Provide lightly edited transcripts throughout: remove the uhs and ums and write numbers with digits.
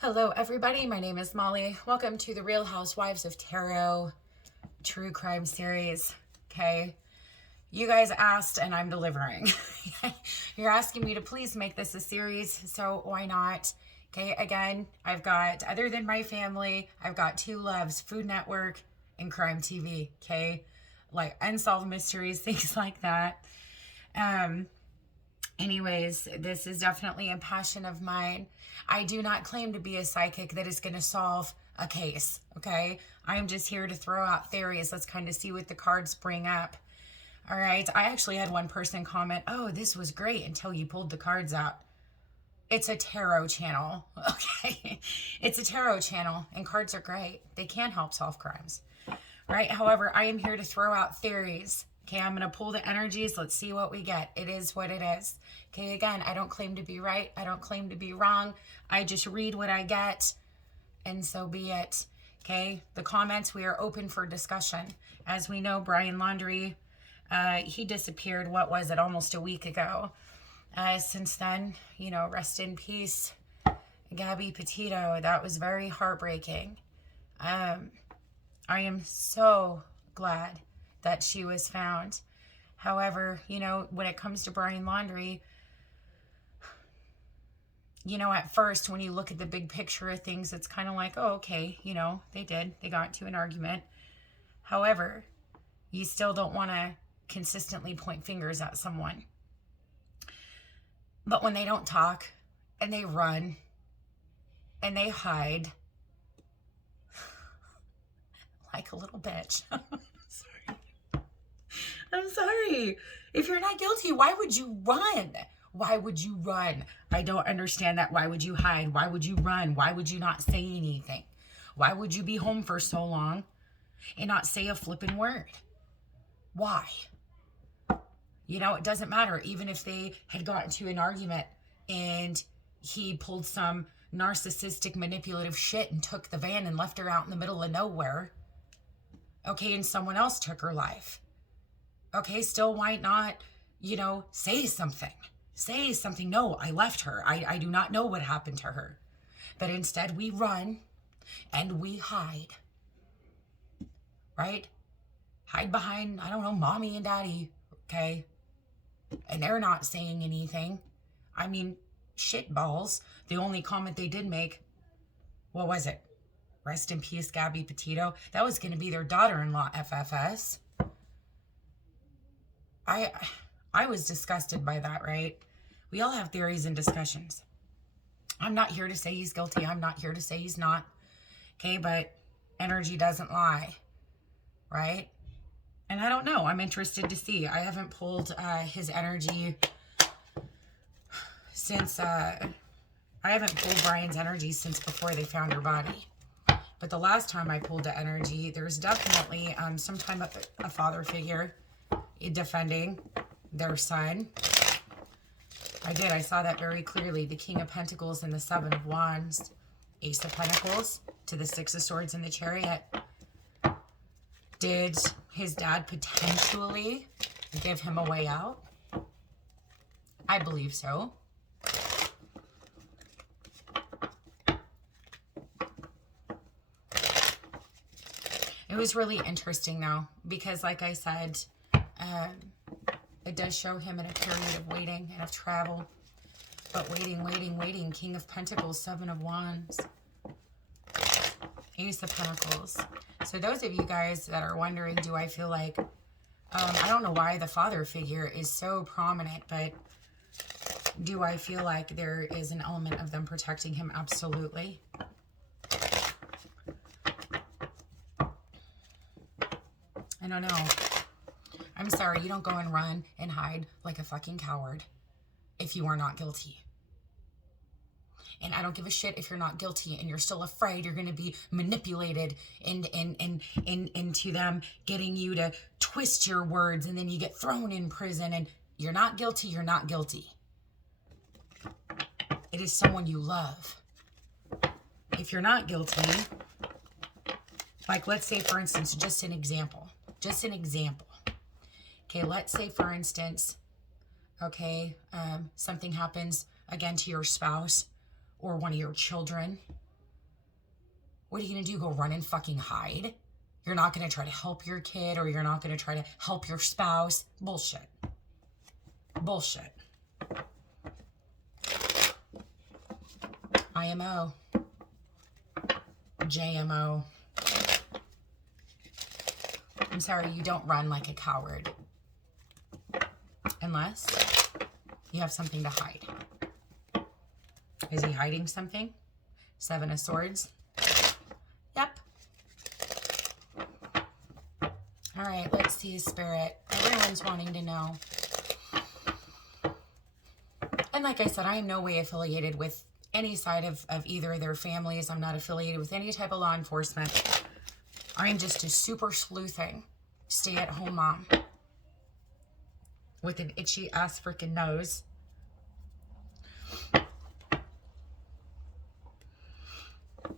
Hello, everybody. My name is Molly. Welcome to the Real Housewives of Tarot True Crime Series. Okay. You guys asked and I'm delivering. You're asking me to please make this a series, so why not? Okay. Again, I've got, other than my family, I've got two loves, Food Network and Crime TV. Okay. Like unsolved mysteries, things like that. Anyways, this is definitely a passion of mine. I do not claim to be a psychic that is going to solve a case, okay? I'm just here to throw out theories. Let's kind of see what the cards bring up. All right, I actually had one person comment, oh, this was great until you pulled the cards out. It's a tarot channel, okay? It's a tarot channel, and cards are great. They can help solve crimes, right? However, I am here to throw out theories. Okay, I'm going to pull the energies. Let's see what we get. It is what it is. Okay, again, I don't claim to be right. I don't claim to be wrong. I just read what I get, and so be it. Okay, the comments, we are open for discussion. As we know, Brian Laundrie, he disappeared, what was it, almost a week ago. Since then, you know, rest in peace, Gabby Petito. That was very heartbreaking. I am so glad that she was found. However, you know, when it comes to Brian Laundrie, you know, at first, when you look at the big picture of things, it's kind of like, oh, okay, you know, they got into an argument. However, you still don't want to consistently point fingers at someone. But when they don't talk and they run and they hide like a little bitch. I'm sorry. If you're not guilty, why would you run? Why would you run? I don't understand that. Why would you hide? Why would you run? Why would you not say anything? Why would you be home for so long and not say a flippin' word? Why? You know, it doesn't matter. Even if they had gotten to an argument and he pulled some narcissistic, manipulative shit and took the van and left her out in the middle of nowhere. Okay, and someone else took her life. Okay, still why not, you know, say something. Say something. No, I left her. I do not know what happened to her. But instead we run and we hide. Right? Hide behind, I don't know, mommy and daddy. Okay? And they're not saying anything. I mean, shit balls. The only comment they did make, what was it? Rest in peace, Gabby Petito. That was going to be their daughter-in-law, FFS. I was disgusted by that, right? We all have theories and discussions. I'm not here to say he's guilty. I'm not here to say he's not. Okay, but energy doesn't lie, right? And I don't know. I'm interested to see. I haven't pulled his energy since... I haven't pulled Brian's energy since before they found her body. But the last time I pulled the energy, there's definitely some time a father figure defending their son. I saw that very clearly. The King of Pentacles and the Seven of Wands. Ace of Pentacles to the Six of Swords and the Chariot. Did his dad potentially give him a way out? I believe so. It was really interesting though, because like I said, it does show him in a period of waiting and of travel. But waiting. King of Pentacles, Seven of Wands, Ace of Pentacles. So those of you guys that are wondering, do I feel like, I don't know why the father figure is so prominent, but do I feel like there is an element of them protecting him? Absolutely. I don't know. I'm sorry, you don't go and run and hide like a fucking coward if you are not guilty. And I don't give a shit if you're not guilty and you're still afraid you're going to be manipulated into them getting you to twist your words, and then you get thrown in prison and you're not guilty, you're not guilty. It is someone you love. If you're not guilty, like let's say for instance, just an example. Okay, let's say for instance, okay, something happens again to your spouse or one of your children, What are you going to do? Go run and fucking hide? You're not going to try to help your kid, or you're not going to try to help your spouse? Bullshit. Bullshit. IMO. JMO. I'm sorry, you don't run like a coward. Unless you have something to hide. Is he hiding something? Seven of Swords. Yep. All right, let's see his spirit. Everyone's wanting to know. And like I said, I am no way affiliated with any side of either of their families. I'm not affiliated with any type of law enforcement. I'm just a super sleuthing, stay-at-home mom with an itchy ass freaking nose.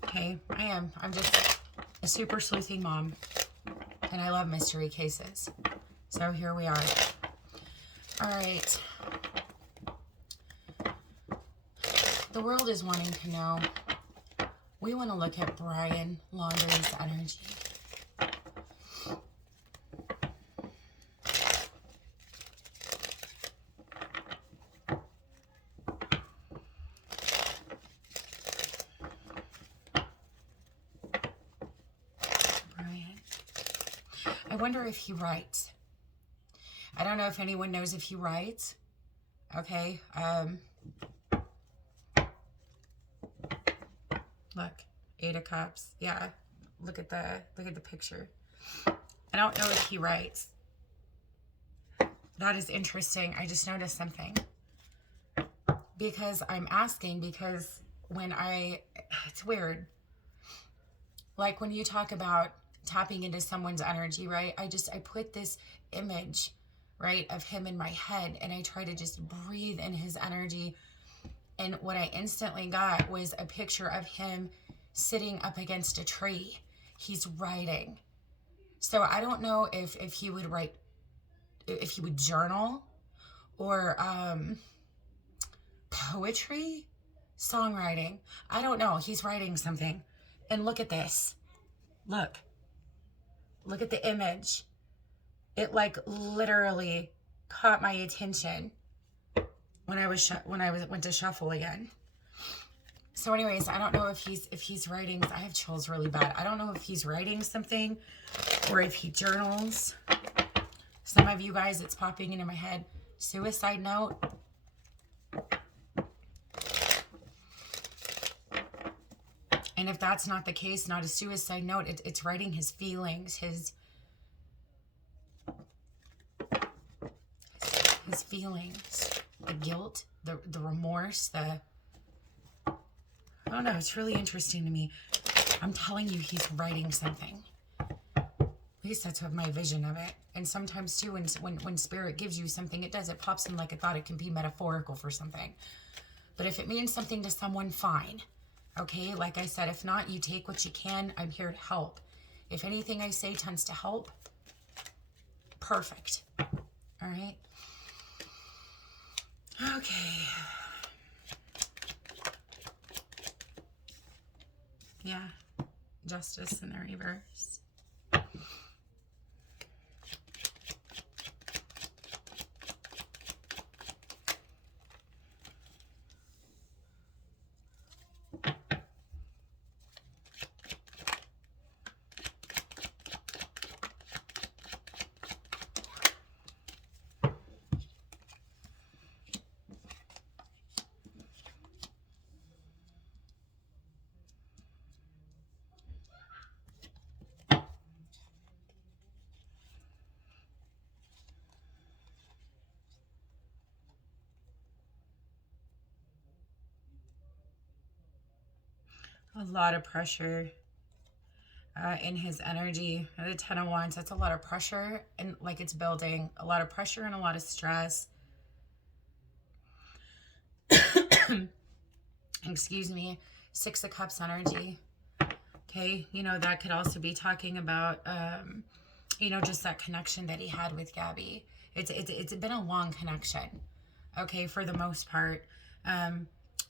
Okay, I am. I'm just a super sleuthing mom. And I love mystery cases. So here we are. All right. The world is wanting to know. We want to look at Brian Laundrie's energy. I wonder if he writes. I don't know if anyone knows if he writes. Okay. Look, 8 of Cups. Yeah. Look at the picture. I don't know if he writes. That is interesting. I just noticed something. Because I'm asking, because when it's weird. Like when you talk about tapping into someone's energy, right? I put this image, right, of him in my head, and I try to just breathe in his energy. And what I instantly got was a picture of him sitting up against a tree. He's writing. So I don't know if he would write, if he would journal, or poetry, songwriting. I don't know. He's writing something. And look at this. Look at the image. It like literally caught my attention when I went to shuffle again. So anyways, I don't know if he's writing. I have chills really bad. I don't know if he's writing something or if he journals. Some of you guys, it's popping into my head. Suicide note. And if that's not the case, not a suicide note, it's writing his feelings, his feelings, the guilt, the remorse, I don't know, it's really interesting to me. I'm telling you, he's writing something. At least that's what my vision of it. And sometimes too, when spirit gives you something, it pops in like a thought. It can be metaphorical for something. But if it means something to someone, fine. Okay, like I said, if not, you take what you can. I'm here to help. If anything I say tends to help, perfect. All right. Okay. Yeah, Justice in the reverse. A lot of pressure in his energy. The 10 of Wands, that's a lot of pressure, and like it's building. A lot of pressure and a lot of stress. Excuse me. 6 of Cups energy. Okay, you know, that could also be talking about, you know, just that connection that he had with Gabby. It's been a long connection, okay, for the most part.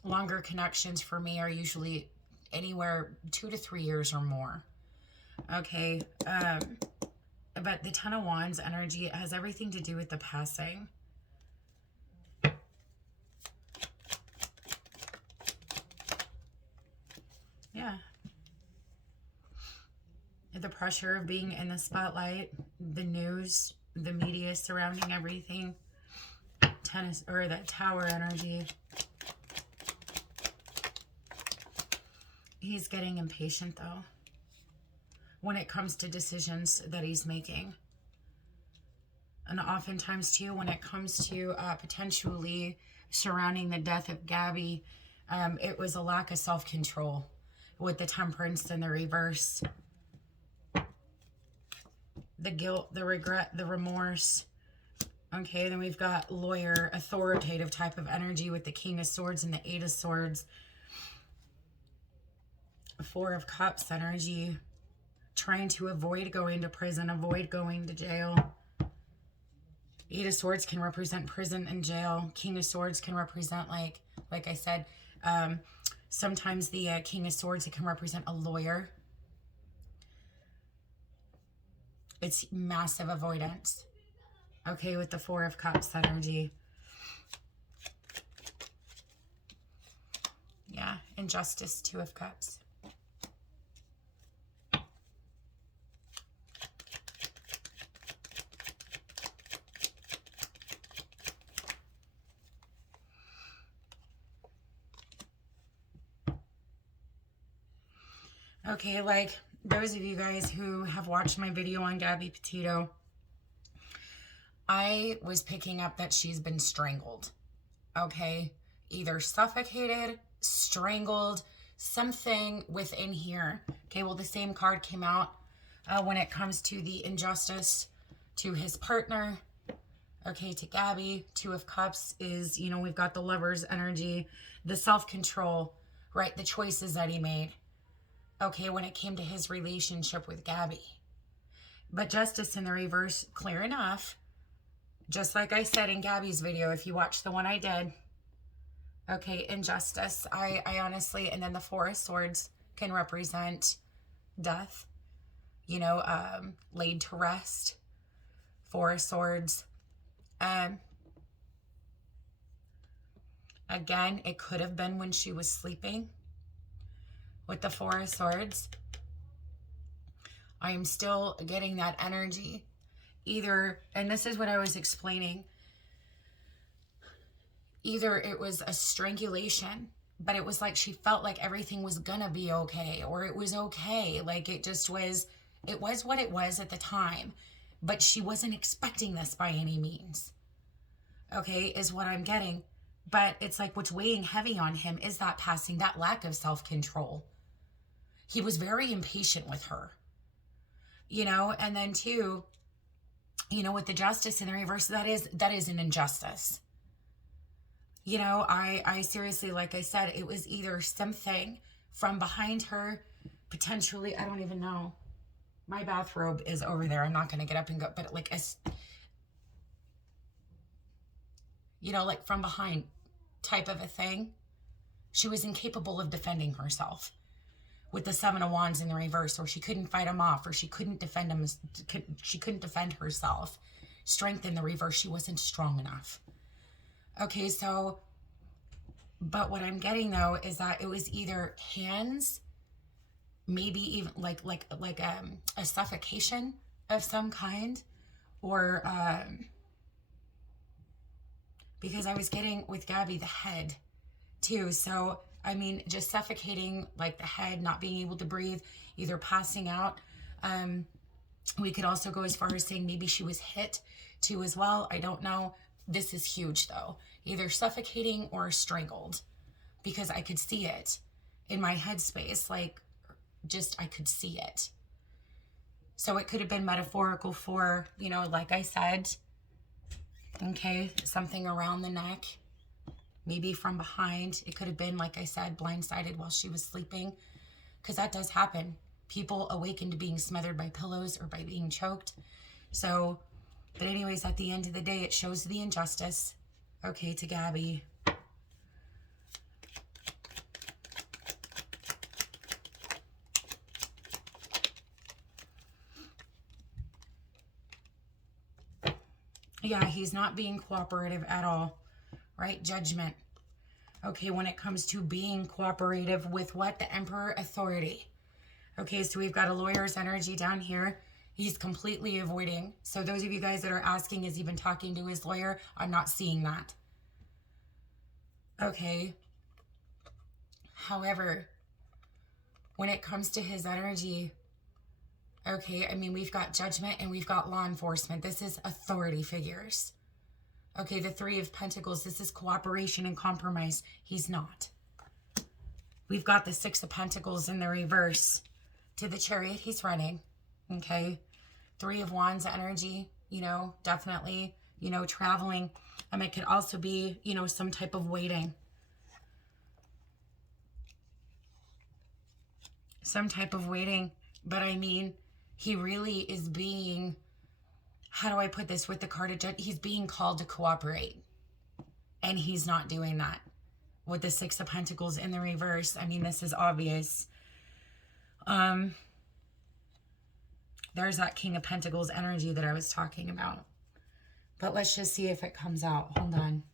Longer connections for me are usually anywhere 2 to 3 years or more. Okay, but the Ten of Wands energy, it has everything to do with the passing. Yeah. The pressure of being in the spotlight, the news, the media surrounding everything. That Tower energy. He's getting impatient though when it comes to decisions that he's making. And oftentimes too, when it comes to potentially surrounding the death of Gabby, it was a lack of self-control with the Temperance in the reverse. The guilt, the regret, the remorse. Okay, then we've got lawyer, authoritative type of energy with the King of Swords and the Eight of Swords. Four of Cups energy, trying to avoid going to prison, avoid going to jail. Eight of Swords can represent prison and jail. King of Swords can represent, like I said, sometimes the King of Swords, it can represent a lawyer. It's massive avoidance. Okay, with the Four of Cups energy. Yeah, injustice, Two of Cups. Okay, like those of you guys who have watched my video on Gabby Petito, I was picking up that she's been strangled. Okay, either suffocated, strangled, something within here. Okay, well, the same card came out when it comes to the injustice to his partner. Okay, to Gabby, Two of Cups is, you know, we've got the Lover's energy, the self-control, right? The choices that he made. Okay, when it came to his relationship with Gabby. But Justice in the reverse, clear enough. Just like I said in Gabby's video, if you watch the one I did. Okay, injustice. I honestly, and then the Four of Swords can represent death. You know, laid to rest. Four of Swords. Again, it could have been when she was sleeping. With the Four of Swords, I am still getting that energy. Either, and this is what I was explaining, either it was a strangulation, but it was like she felt like everything was gonna be okay, or it was okay. Like it just was, it was what it was at the time, but she wasn't expecting this by any means. Okay, is what I'm getting. But it's like what's weighing heavy on him is that passing, that lack of self-control. He was very impatient with her, you know, and then too, you know, with the Justice in the reverse, that is an injustice. You know, I seriously, like I said, it was either something from behind her, potentially, I don't even know. My bathrobe is over there. I'm not going to get up and go, but like, you know, like from behind type of a thing. She was incapable of defending herself. With the Seven of Wands in the reverse, or she couldn't fight him off, or she couldn't defend him, she couldn't defend herself. Strength in the reverse, she wasn't strong enough. Okay, so, but what I'm getting though is that it was either hands, maybe even like a suffocation of some kind, or because I was getting with Gabby the head too, so I mean, just suffocating, like the head, not being able to breathe, either passing out. We could also go as far as saying maybe she was hit too as well. I don't know. This is huge though. Either suffocating or strangled, because I could see it in my headspace. Like, just, I could see it. So it could have been metaphorical for, you know, like I said, okay, something around the neck. Maybe from behind. It could have been, like I said, blindsided while she was sleeping. Because that does happen. People awaken to being smothered by pillows or by being choked. So, but anyways, at the end of the day, it shows the injustice. Okay, to Gabby. Yeah, he's not being cooperative at all, right? Judgment. Okay, when it comes to being cooperative with what? The Emperor, authority. Okay, so we've got a lawyer's energy down here. He's completely avoiding. So those of you guys that are asking, has he been talking to his lawyer? I'm not seeing that. Okay. However, when it comes to his energy, okay, I mean, we've got judgment and we've got law enforcement. This is authority figures. Okay, the Three of Pentacles, this is cooperation and compromise. He's not. We've got the Six of Pentacles in the reverse. To the Chariot, he's running. Okay. Three of Wands energy, you know, definitely, you know, traveling. It could also be, you know, some type of waiting. Some type of waiting. But I mean, he really is being, how do I put this with the card of judgment? He's being called to cooperate. And he's not doing that. With the Six of Pentacles in the reverse, I mean, this is obvious. There's that King of Pentacles energy that I was talking about. But let's just see if it comes out. Hold on.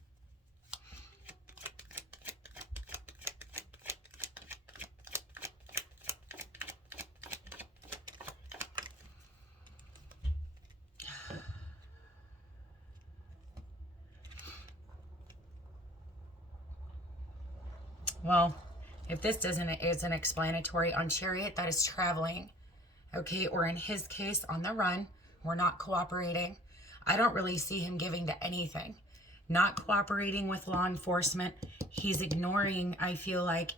Well, if this isn't explanatory on Chariot, that is traveling. Okay, or in his case, on the run. We're not cooperating. I don't really see him giving to anything. Not cooperating with law enforcement. He's ignoring, I feel like,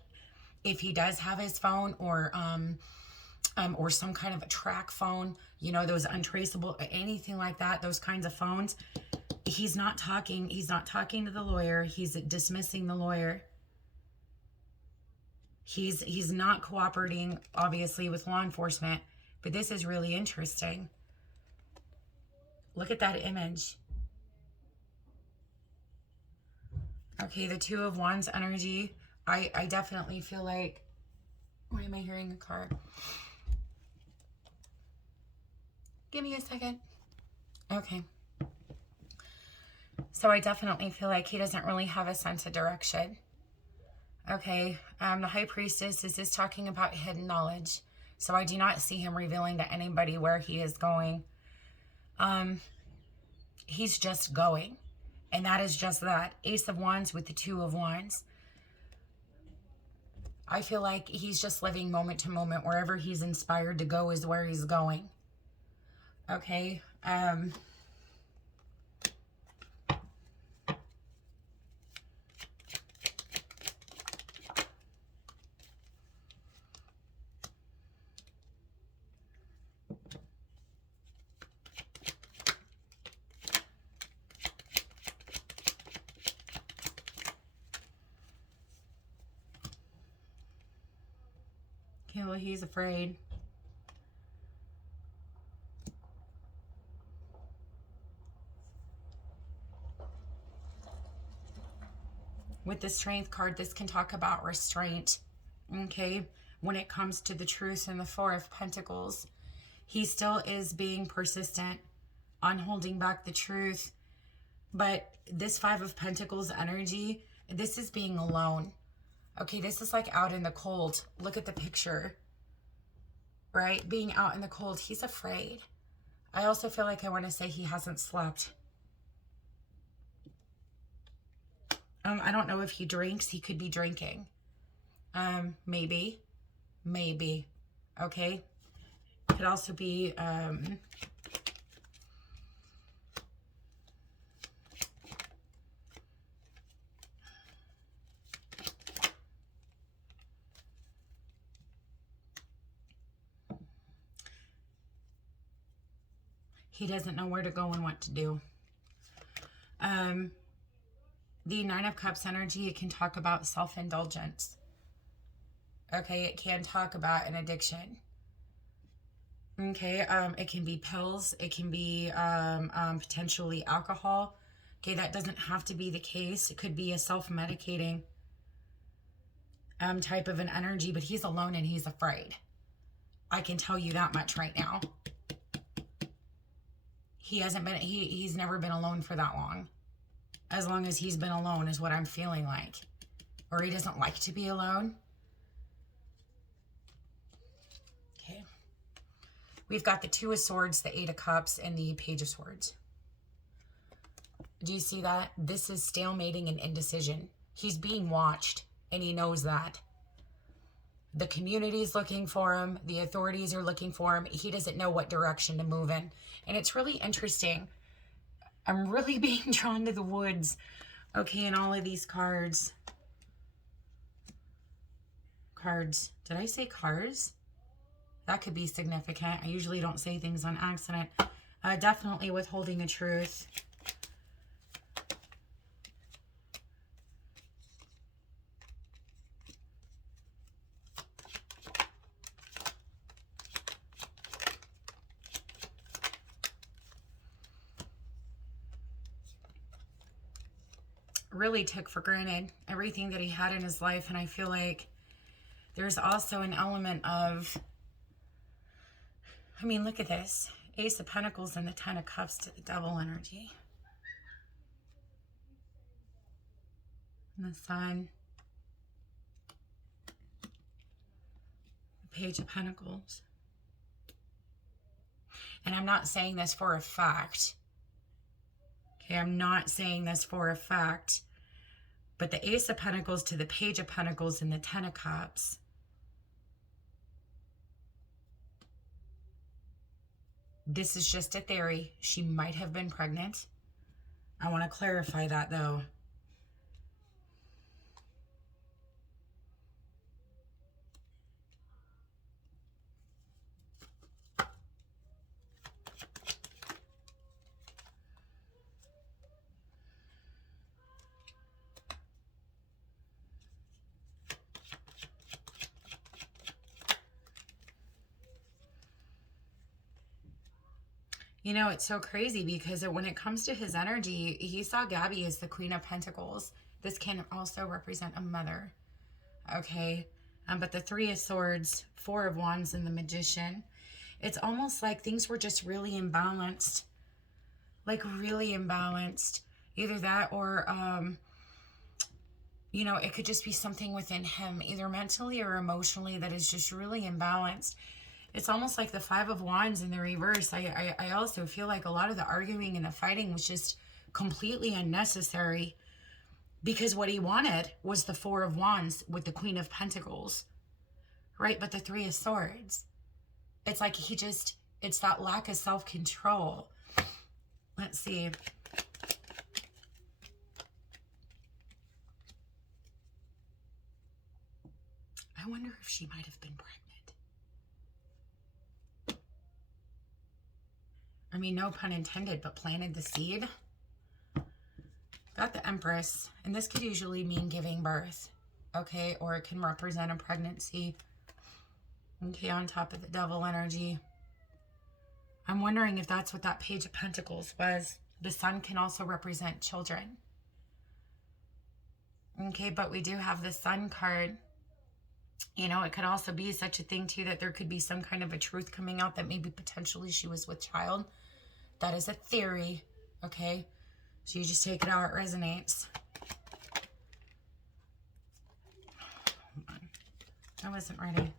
if he does have his phone or some kind of a track phone, you know, those untraceable, anything like that, those kinds of phones. He's not talking to the lawyer. He's dismissing the lawyer. He's not cooperating, obviously, with law enforcement. But this is really interesting. Look at that image. Okay, the Two of Wands energy. I definitely feel like... Why am I hearing a car? Give me a second. Okay. So I definitely feel like he doesn't really have a sense of direction. Okay, the High Priestess, is this talking about hidden knowledge? So I do not see him revealing to anybody where he is going. He's just going. And that is just that. Ace of Wands with the Two of Wands. I feel like he's just living moment to moment. Wherever he's inspired to go is where he's going. Okay. Okay, well, he's afraid. With the Strength card, this can talk about restraint. Okay, when it comes to the truth and the Four of Pentacles, he still is being persistent on holding back the truth. But this Five of Pentacles energy, this is being alone. Okay, this is like out in the cold. Look at the picture, right? Being out in the cold, he's afraid. I also feel like I want to say he hasn't slept. I don't know if he drinks. He could be drinking. Maybe. Okay. Could also be, he doesn't know where to go and what to do. The Nine of Cups energy, it can talk about self-indulgence. Okay, it can talk about an addiction. Okay, it can be pills. It can be potentially alcohol. Okay, that doesn't have to be the case. It could be a self-medicating type of an energy, but he's alone and he's afraid. I can tell you that much right now. he's never been alone for that long. As long as he's been alone is what I'm feeling like. Or he doesn't like to be alone. Okay. We've got the Two of Swords, the Eight of Cups, and the Page of Swords. Do you see that? This is stalemating and indecision. He's being watched, and he knows that. The community is looking for him. The authorities are looking for him. He doesn't know what direction to move in. And it's really interesting. I'm really being drawn to the woods. Okay, and all of these cards. Cards. Did I say cars? That could be significant. I usually don't say things on accident. Definitely withholding a truth. Really took for granted everything that he had in his life, and I feel like there's also an element of, I mean, look at this. Ace of Pentacles and the Ten of Cups to the Devil energy. And the Sun. The Page of Pentacles. And I'm not saying this for a fact. Okay, I'm not saying this for a fact. But the Ace of Pentacles to the Page of Pentacles and the Ten of Cups. This is just a theory. She might have been pregnant. I want to clarify that though. You know, it's so crazy because when it comes to his energy, he saw Gabby as the Queen of Pentacles. This can also represent a mother. Okay. But the Three of Swords, Four of Wands, and the Magician. It's almost like things were just really imbalanced. Like really imbalanced. Either that or, you know, it could just be something within him, either mentally or emotionally, that is just really imbalanced. It's almost like the Five of Wands in the reverse. I also feel like a lot of the arguing and the fighting was just completely unnecessary because what he wanted was the Four of Wands with the Queen of Pentacles, right? But the Three of Swords, it's like he just, it's that lack of self-control. Let's see. I wonder if she might have been pregnant. I mean, no pun intended, but planted the seed. Got the Empress, and this could usually mean giving birth, okay? Or it can represent a pregnancy, okay, on top of the Devil energy. I'm wondering if that's what that Page of Pentacles was. The Sun can also represent children. Okay, but we do have the Sun card. You know, it could also be such a thing, too, that there could be some kind of a truth coming out that maybe potentially she was with child. That is a theory, okay? So you just take it how it resonates. Hold on. I wasn't ready.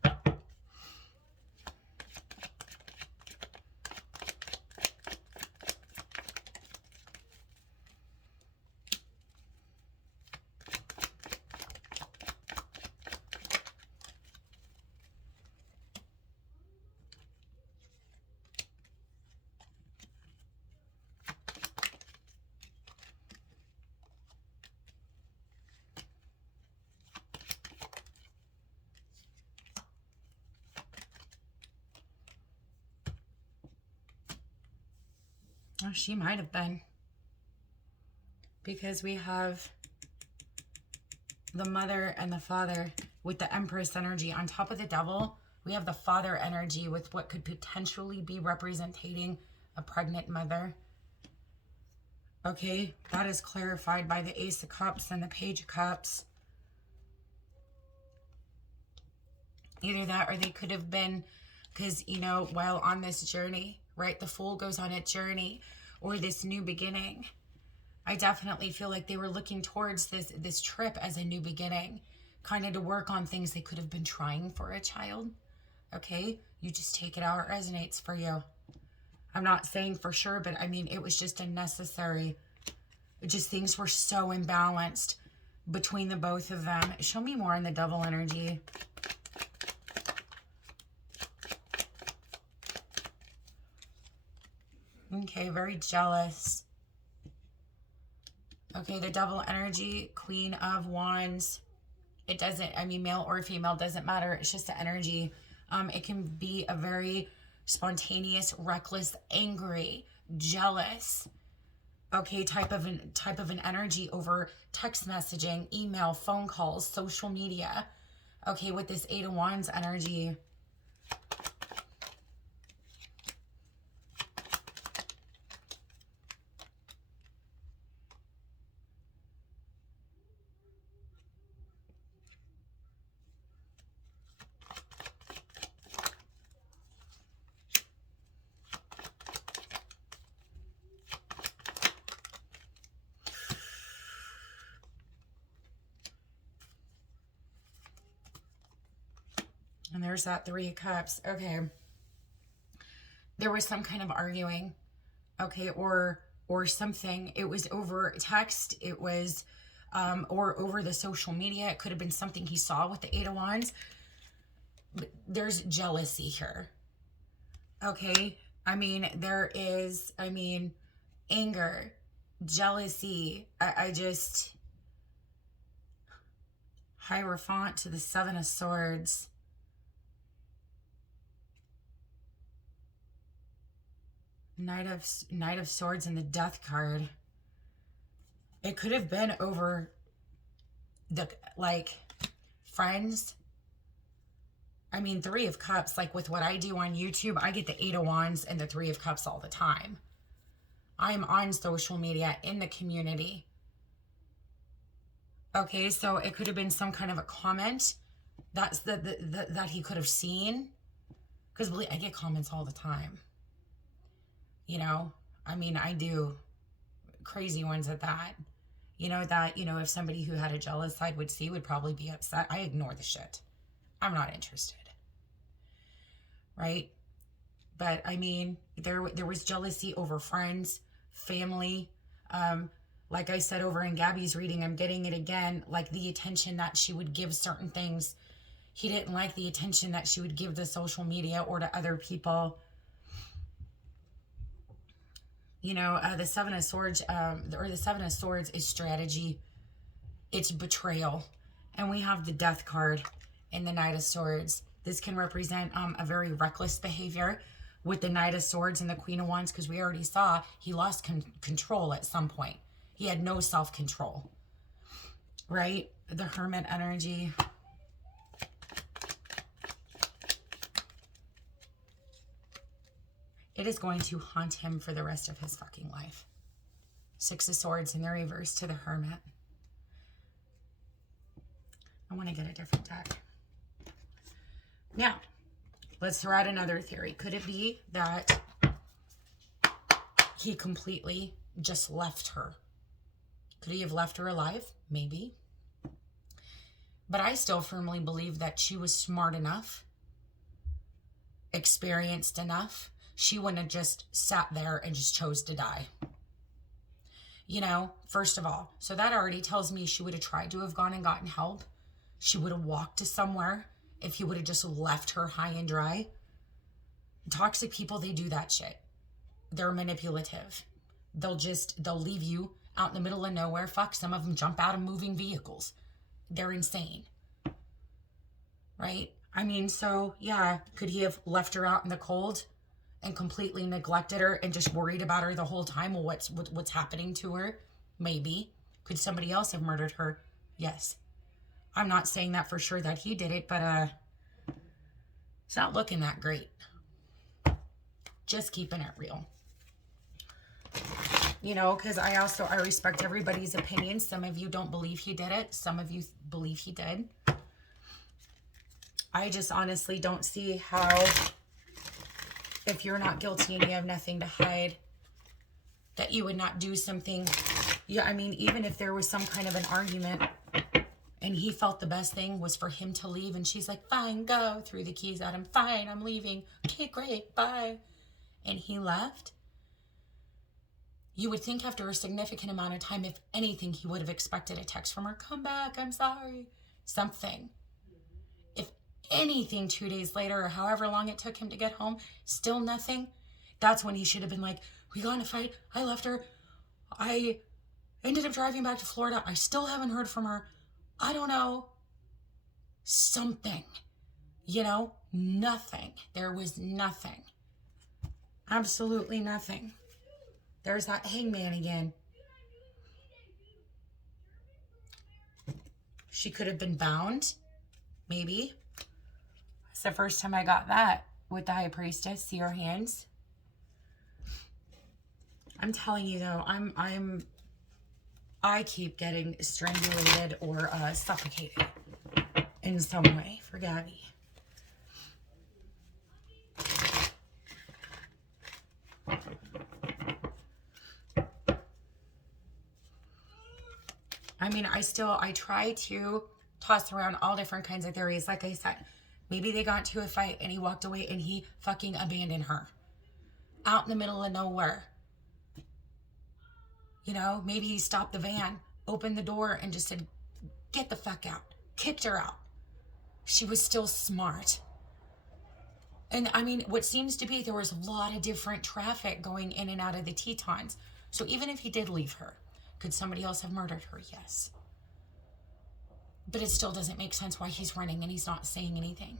Oh, she might have been. Because we have the Mother and the Father with the Empress energy. On top of the Devil, we have the Father energy with what could potentially be representing a pregnant mother. Okay, that is clarified by the Ace of Cups and the Page of Cups. Either that or they could have been, because, you know, while on this journey, right, the Fool goes on a journey. or this new beginning. I definitely feel like they were looking towards this trip as a new beginning, kind of to work on things they could have been trying for a child. Okay, you just take it how it resonates for you. I'm not saying for sure, but I mean, it was just unnecessary. Just things were so imbalanced between the both of them. Show me more on the Devil energy. Okay, very jealous. Okay, the Devil energy, Queen of Wands. It doesn't, I mean, male or female, doesn't matter. It's just the energy. It can be a very spontaneous, reckless, angry, jealous, okay, type of an energy over text messaging, email, phone calls, social media. Okay, with this Eight of Wands energy. And there's that Three of Cups. Okay. There was some kind of arguing. Okay. Or something. It was over text. It was, or over the social media. It could have been something he saw with the Eight of Wands. But there's jealousy here. Okay. I mean, there is, I mean, anger, jealousy. I just, Hierophant to the Seven of Swords. Knight of Swords and the Death card. It could have been over the, like, friends. I mean, Three of Cups, like with what I do on YouTube, I get the Eight of Wands and the Three of Cups all the time. I'm on social media in the community. Okay, so it could have been some kind of a comment that's that he could have seen. Because I get comments all the time. You know, I mean, I do crazy ones at that. You know, that, you know, if somebody who had a jealous side would see, would probably be upset. I ignore the shit. I'm not interested. Right? But I mean, there was jealousy over friends, family. Like I said over in Gabby's reading, I'm getting it again, like the attention that she would give certain things. He didn't like the attention that she would give to social media or to other people. You know, the Seven of Swords, or the Seven of Swords is strategy. It's betrayal. And we have the Death card in the Knight of Swords. This can represent a very reckless behavior with the Knight of Swords and the Queen of Wands, because we already saw he lost control at some point. He had no self-control, right? The Hermit energy. It is going to haunt him for the rest of his fucking life. Six of Swords in the reverse to the Hermit. I want to get a different deck. Now, let's throw out another theory. Could it be that he completely just left her? Could he have left her alive? Maybe. But I still firmly believe that she was smart enough, experienced enough. She wouldn't have just sat there and just chose to die. You know, first of all. So that already tells me she would have tried to have gone and gotten help. She would have walked to somewhere if he would have just left her high and dry. Toxic people, they do that shit. They're manipulative. They'll leave you out in the middle of nowhere. Fuck, some of them jump out of moving vehicles. They're insane. Right? I mean, so, yeah, could he have left her out in the cold and completely neglected her and just worried about her the whole time? Well, what's happening to her? Maybe. Could somebody else have murdered her? Yes. I'm not saying that for sure that he did it, but it's not looking that great. Just keeping it real. You know, because I respect everybody's opinion. Some of you don't believe he did it. Some of you believe he did. I just honestly don't see how, if you're not guilty and you have nothing to hide, that you would not do something. Yeah, I mean, even if there was some kind of an argument and he felt the best thing was for him to leave, and she's like, fine, go, threw the keys at him, fine, I'm leaving, okay, great, bye, and he left, you would think after a significant amount of time, if anything, he would have expected a text from her, come back, I'm sorry, something. If anything, 2 days later, or however long it took him to get home, still nothing, that's when he should have been like, we got in a fight, I left her, I ended up driving back to Florida, I still haven't heard from her, I don't know, something, you know, nothing. There was nothing. Absolutely nothing. There's that hangman again. She could have been bound, maybe. It's the first time I got that with the high priestess. See her hands? I'm telling you though, I keep getting strangulated or suffocated in some way for Gabby. I mean, I try to toss around all different kinds of theories. Like I said, maybe they got into a fight and he walked away and he fucking abandoned her out in the middle of nowhere. You know, maybe he stopped the van, opened the door, and just said, get the fuck out. Kicked her out. She was still smart. And I mean, what seems to be, there was a lot of different traffic going in and out of the Tetons. So even if he did leave her, could somebody else have murdered her? Yes. But it still doesn't make sense why he's running and he's not saying anything.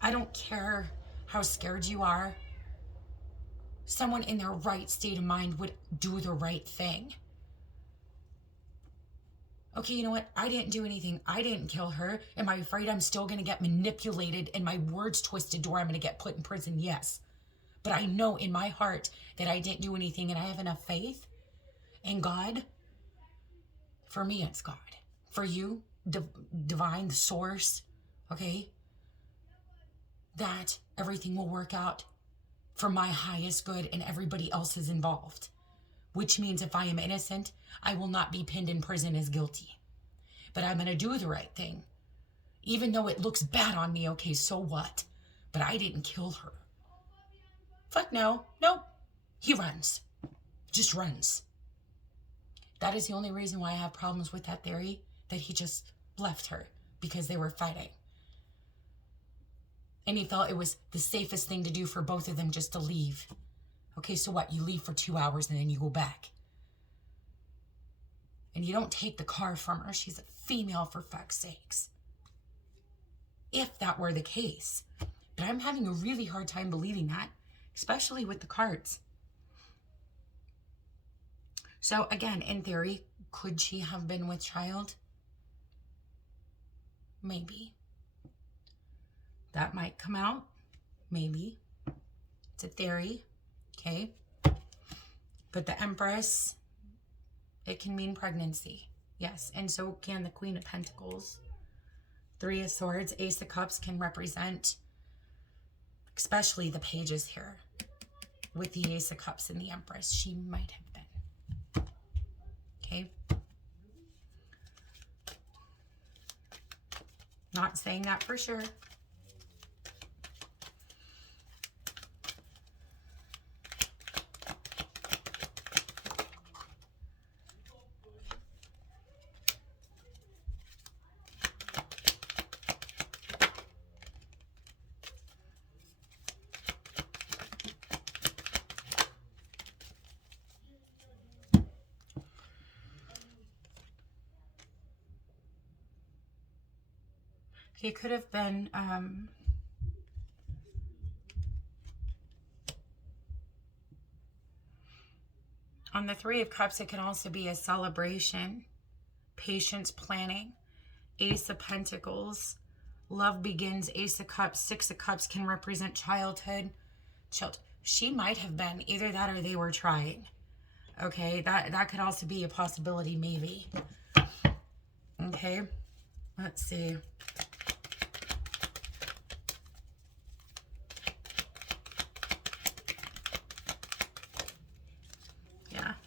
I don't care how scared you are. Someone in their right state of mind would do the right thing. Okay, you know what? I didn't do anything. I didn't kill her. Am I afraid I'm still going to get manipulated and my words twisted to where I'm going to get put in prison? Yes. But I know in my heart that I didn't do anything, and I have enough faith in God. For me, it's God. For you, divine, the source, okay? That everything will work out for my highest good and everybody else is involved. Which means if I am innocent, I will not be pinned in prison as guilty. But I'm going to do the right thing. Even though it looks bad on me, okay, so what? But I didn't kill her. Fuck no. Nope. He runs. Just runs. That is the only reason why I have problems with that theory, that he just left her because they were fighting. And he felt it was the safest thing to do for both of them just to leave. Okay, so what? You leave for 2 hours and then you go back. And you don't take the car from her. She's a female, for fuck's sakes. If that were the case. But I'm having a really hard time believing that, especially with the cards. So again, in theory, could she have been with child? Maybe. That might come out. Maybe. It's a theory. Okay. But the Empress, it can mean pregnancy. Yes. And so can the Queen of Pentacles. 3 of Swords, Ace of Cups can represent, especially the pages here. With the Ace of Cups and the Empress, she might have been. Okay. Not saying that for sure. He could have been, on the 3 of Cups, it can also be a celebration, patience, planning. Ace of Pentacles, love begins. Ace of Cups, 6 of Cups can represent childhood. She might have been either that or they were trying. Okay, that could also be a possibility, maybe. Okay, let's see.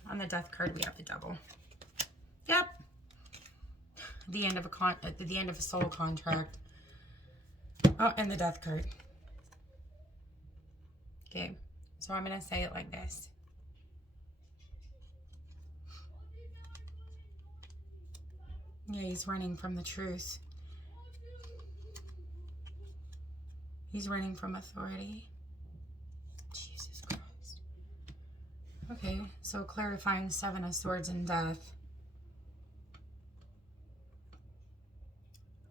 On On the death card, we have the devil. Yep. The end of a soul contract. Oh, and the death card. Okay. So I'm going to say it like this. Yeah, he's running from the truth. He's running from authority. Jesus Christ. Okay, so clarifying 7 of Swords and Death.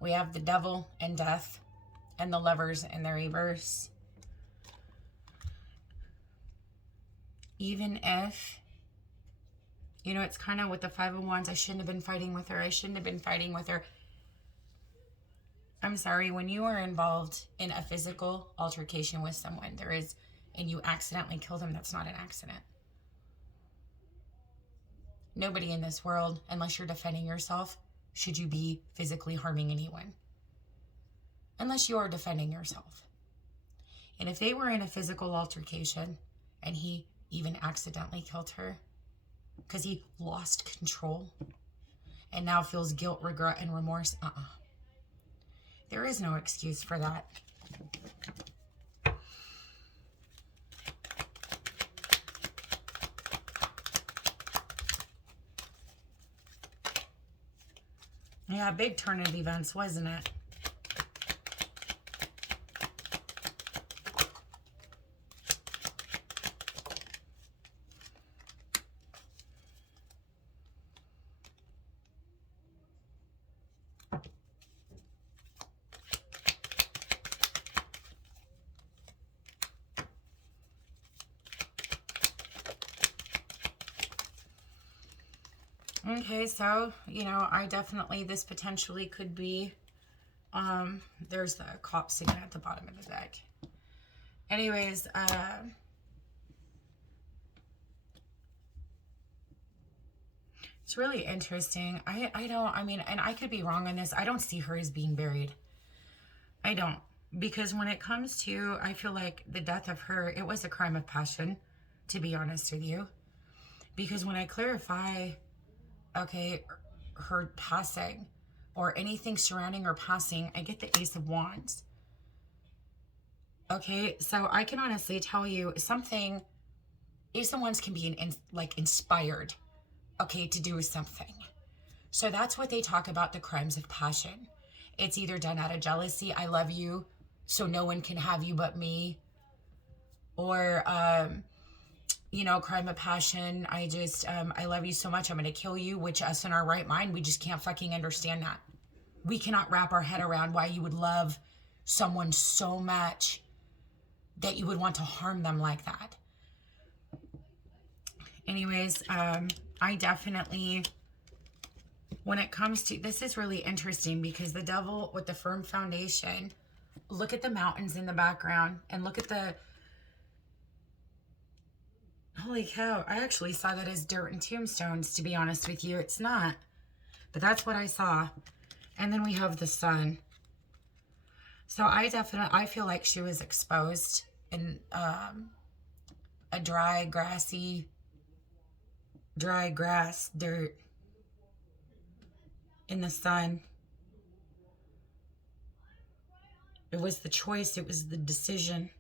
We have the Devil and Death and the Lovers in the reverse. Even if, you know, it's kind of with the 5 of Wands, I shouldn't have been fighting with her. I shouldn't have been fighting with her. I'm sorry, when you are involved in a physical altercation with someone, and you accidentally kill them, that's not an accident. Nobody in this world, unless you're defending yourself, should you be physically harming anyone. Unless you are defending yourself. And if they were in a physical altercation, and he even accidentally killed her, because he lost control, and now feels guilt, regret, and remorse, there is no excuse for that. Yeah, big turn of events, wasn't it? Okay, so, you know, this potentially could be, there's the cop sitting at the bottom of the deck. Anyways, it's really interesting. I mean, and I could be wrong on this. I don't see her as being buried. I don't. Because when it comes to, I feel like the death of her, it was a crime of passion, to be honest with you. Because when I clarify, okay, her passing or anything surrounding her passing, I get the Ace of Wands. Okay, so I can honestly tell you something. Ace of Wands can be inspired, okay, to do something. So that's what they talk about, the crimes of passion. It's either done out of jealousy, I love you, so no one can have you but me. Or, you know, crime of passion, I love you so much, I'm going to kill you, which us in our right mind, we just can't fucking understand that. We cannot wrap our head around why you would love someone so much that you would want to harm them like that. Anyways, I definitely, when it comes to, this is really interesting because the devil with the firm foundation, look at the mountains in the background and look at the, holy cow, I actually saw that as dirt and tombstones, to be honest with you. It's not, but that's what I saw. And then we have the sun. So I feel like she was exposed in a dry grass, dirt, in the sun. It was the choice, it was the decision.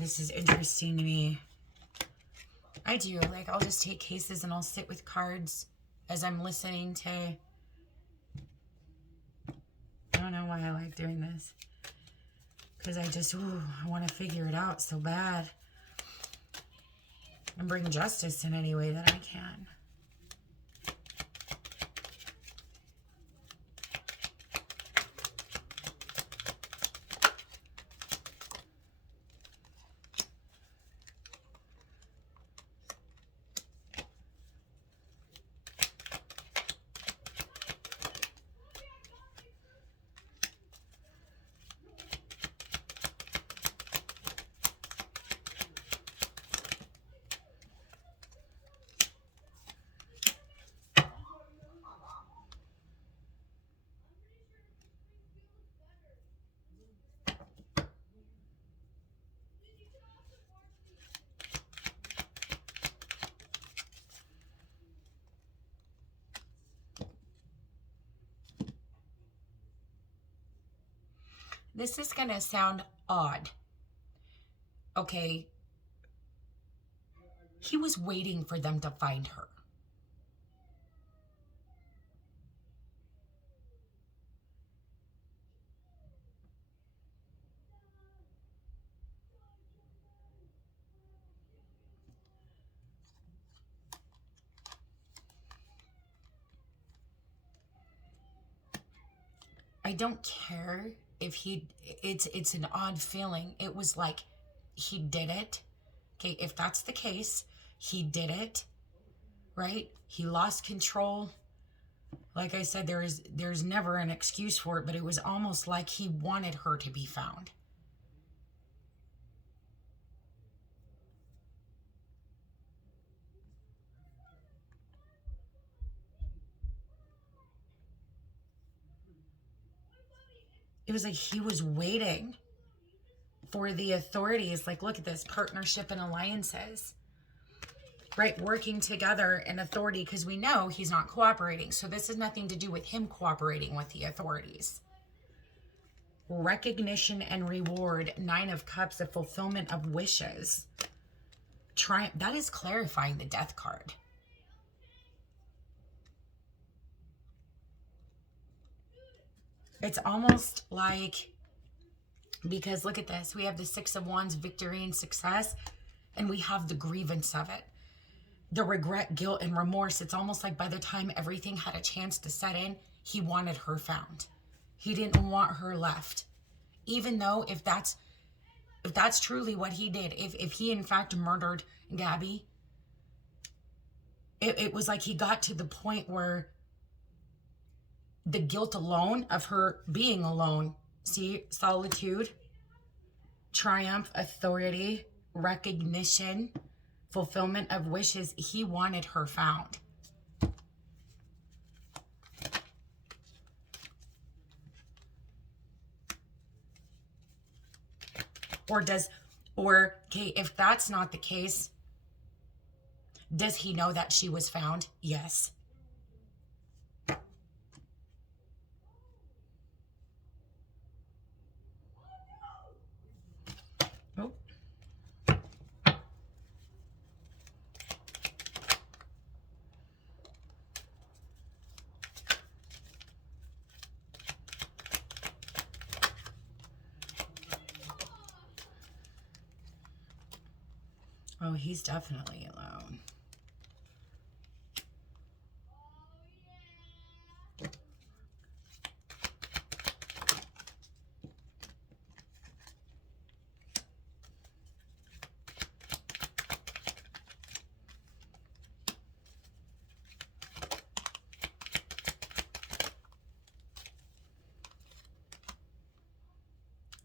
This is interesting to me. I do, I'll just take cases and I'll sit with cards as I'm listening to, I don't know why I like doing this. Because I want to figure it out so bad. And bring justice in any way that I can. This is going to sound odd. Okay. He was waiting for them to find her. I don't care if it's an odd feeling. It was like he did it. Okay, if that's the case, he did it, right? He lost control. Like I said, there's never an excuse for it, but it was almost like he wanted her to be found. It was like he was waiting for the authorities. Like, look at this, partnership and alliances, right? Working together in authority, because we know he's not cooperating. So this has nothing to do with him cooperating with the authorities. Recognition and reward, 9 of Cups, a fulfillment of wishes. Triumph, that is clarifying the Death card. It's almost like, because look at this, we have the 6 of Wands, victory and success, and we have the grievance of it. The regret, guilt, and remorse. It's almost like by the time everything had a chance to set in, he wanted her found. He didn't want her left. Even though if that's truly what he did, if he in fact murdered Gabby, it was like he got to the point where the guilt alone of her being alone, see, solitude, triumph, authority, recognition, fulfillment of wishes, he wanted her found. Okay, if that's not the case, does he know that she was found? Yes. Oh. Oh, he's definitely alone.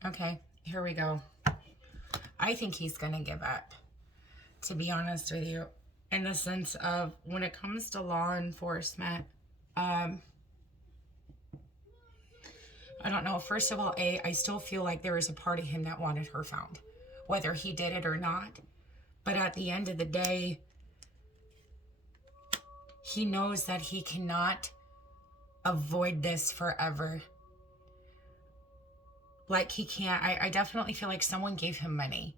Okay, here we go. I think he's going to give up, to be honest with you, in the sense of when it comes to law enforcement, I don't know. First of all, I still feel like there is a part of him that wanted her found, whether he did it or not. But at the end of the day, he knows that he cannot avoid this forever. Like he can't. I definitely feel like someone gave him money.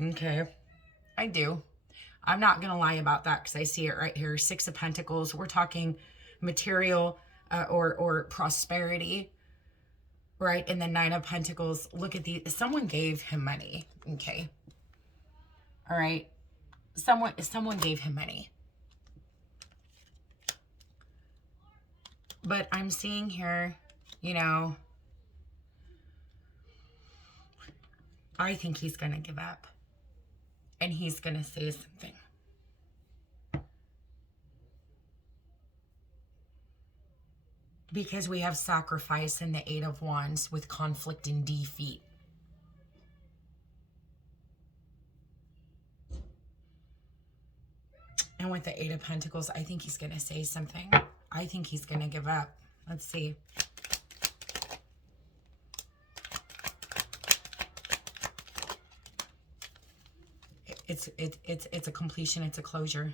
Okay. I do. I'm not going to lie about that because I see it right here. 6 of Pentacles. We're talking material or prosperity, right? And the 9 of Pentacles. Look at these. Someone gave him money. Okay. All right. Someone gave him money. But I'm seeing here, you know, I think he's going to give up. And he's going to say something. Because we have sacrifice in the 8 of Wands with conflict and defeat. And with the 8 of Pentacles, I think he's going to say something. I think he's going to give up. Let's see. It's a completion. It's a closure.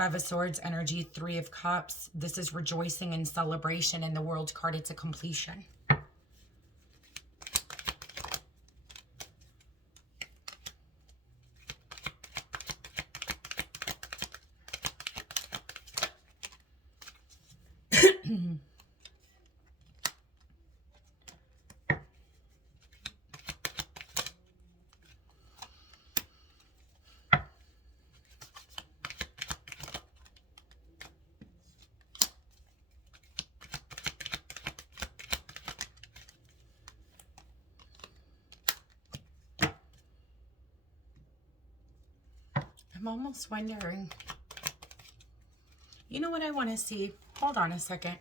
Five of Swords energy, Three of Cups. This is rejoicing and celebration. In the World card, it's a completion. I'm almost wondering, you know what I want to see? Hold on a second.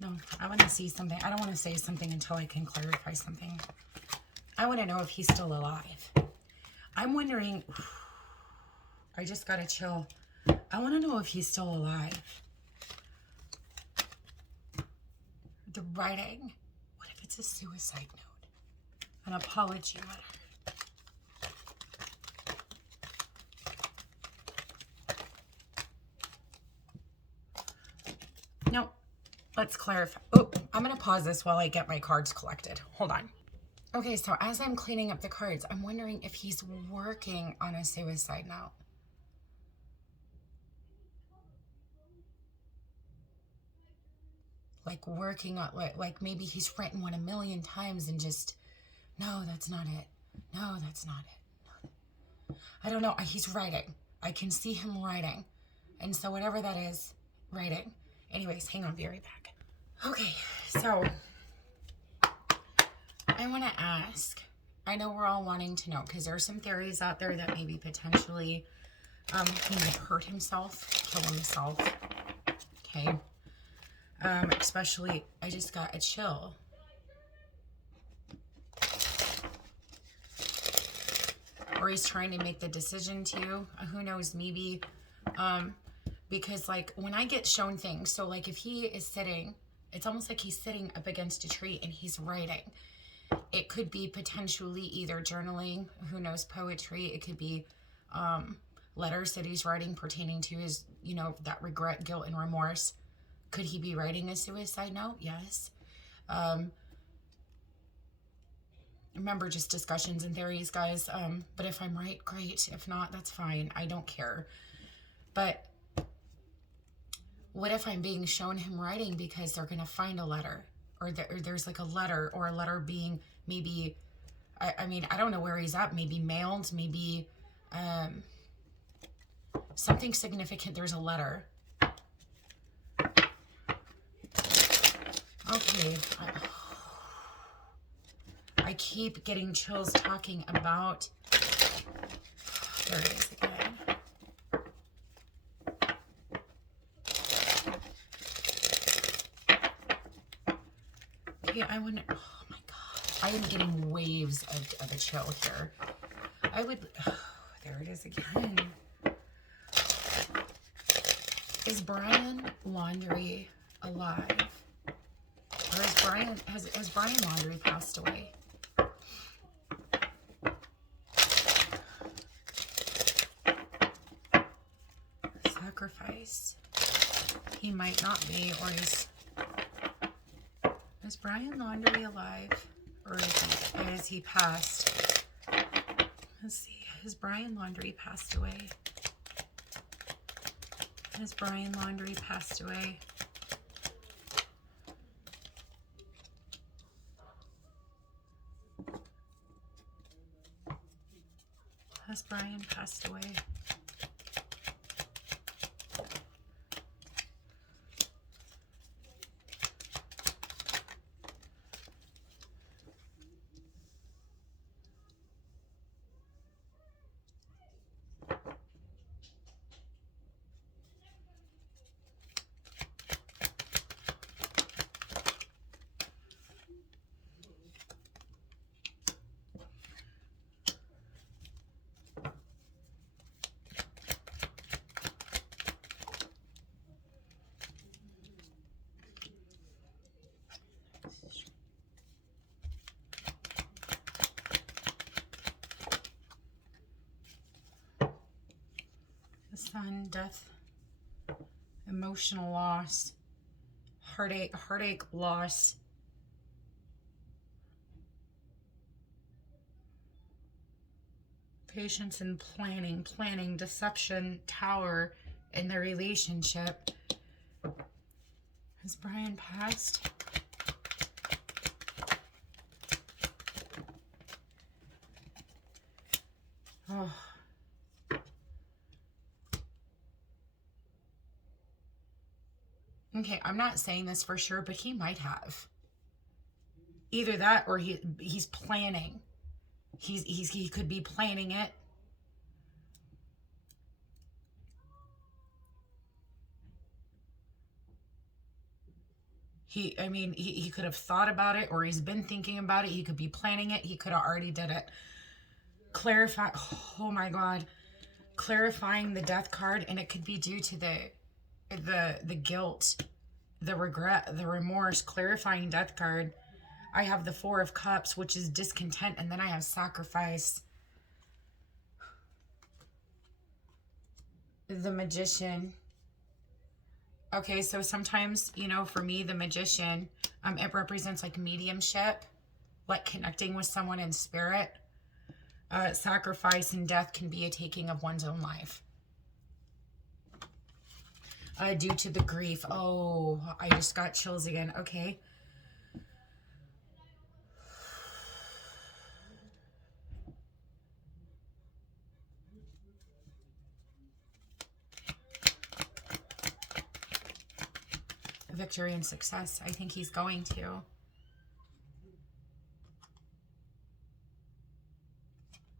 No, I want to see something. I don't want to say something until I can clarify something. I want to know if he's still alive. I'm wondering, I just got to chill. I want to know if he's still alive. The writing. What if it's a suicide note? An apology letter. No, let's clarify. Oh, I'm going to pause this while I get my cards collected. Hold on. Okay, so as I'm cleaning up the cards, I'm wondering if he's working on a suicide note. Like working on, like maybe he's written one 1,000,000 times and just, no, that's not it. No, that's not it. No. I don't know. He's writing. I can see him writing. And so whatever that is, writing. Anyways, hang on, be right back. Okay, so I want to ask, I know we're all wanting to know, because there are some theories out there that maybe potentially he might hurt himself, kill himself. Okay. Especially, I just got a chill. Or he's trying to make the decision to you. Who knows, maybe, because like when I get shown things, so like if he is sitting, it's almost like he's sitting up against a tree and he's writing. It could be potentially either journaling, who knows, poetry. It could be letters that he's writing pertaining to his, you know, that regret, guilt, and remorse. Could he be writing a suicide note? Yes. Remember, just discussions and theories, guys. But if I'm right, great. If not, that's fine. I don't care. But what if I'm being shown him writing because they're going to find a letter? Or there's like a letter being maybe, I mean, I don't know where he's at. Maybe mailed, maybe something significant. There's a letter. Okay. I keep getting chills talking about, there it is again. Okay, I wouldn't, oh my God. I am getting waves of a chill here. I would, there it is again. Is Brian Laundrie alive? Or has Brian Laundrie passed away? Sacrifice. He might not be, or is Brian Laundrie alive? Or is he passed? Let's see. Has Brian Laundrie passed away? Has Brian Laundrie passed away? Has Brian passed away? Sun, death, emotional loss, heartache, loss. Patience and planning, deception, Tower in the relationship. Has Brian passed? Oh. Okay, I'm not saying this for sure, but he might have. Either that or he's planning. He could be planning it. He could have thought about it, or he's been thinking about it. He could be planning it. He could have already did it. Clarify. Oh my God. Clarifying the death card, and it could be due to the guilt, the regret, the remorse. Clarifying death card. I have the Four of Cups, which is discontent, and then I have sacrifice. The Magician. Okay, so sometimes, you know, for me, the Magician, it represents like mediumship, like connecting with someone in spirit. Sacrifice and death can be a taking of one's own life. Due to the grief. Oh, I just got chills again. Okay. Victory and success. I think he's going to.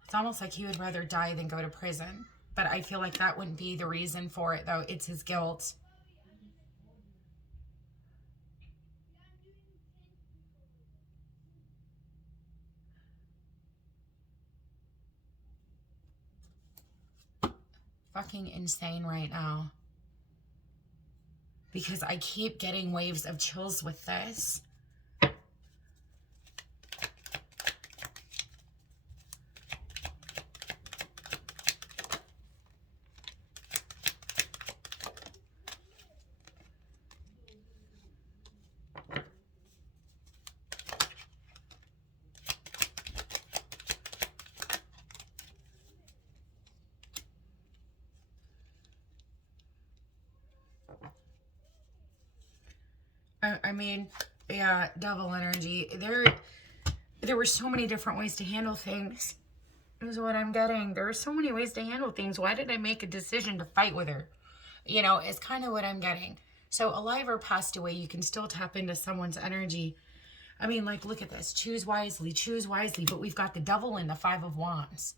It's almost like he would rather die than go to prison. But I feel like that wouldn't be the reason for it, though. It's his guilt. Fucking insane right now. Because I keep getting waves of chills with this. I mean, yeah, devil energy. There were so many different ways to handle things, is what I'm getting. There were so many ways to handle things. Why did I make a decision to fight with her? You know, it's kind of what I'm getting. So alive or passed away, you can still tap into someone's energy. I mean, like, look at this. Choose wisely, choose wisely. But we've got the devil and the Five of Wands.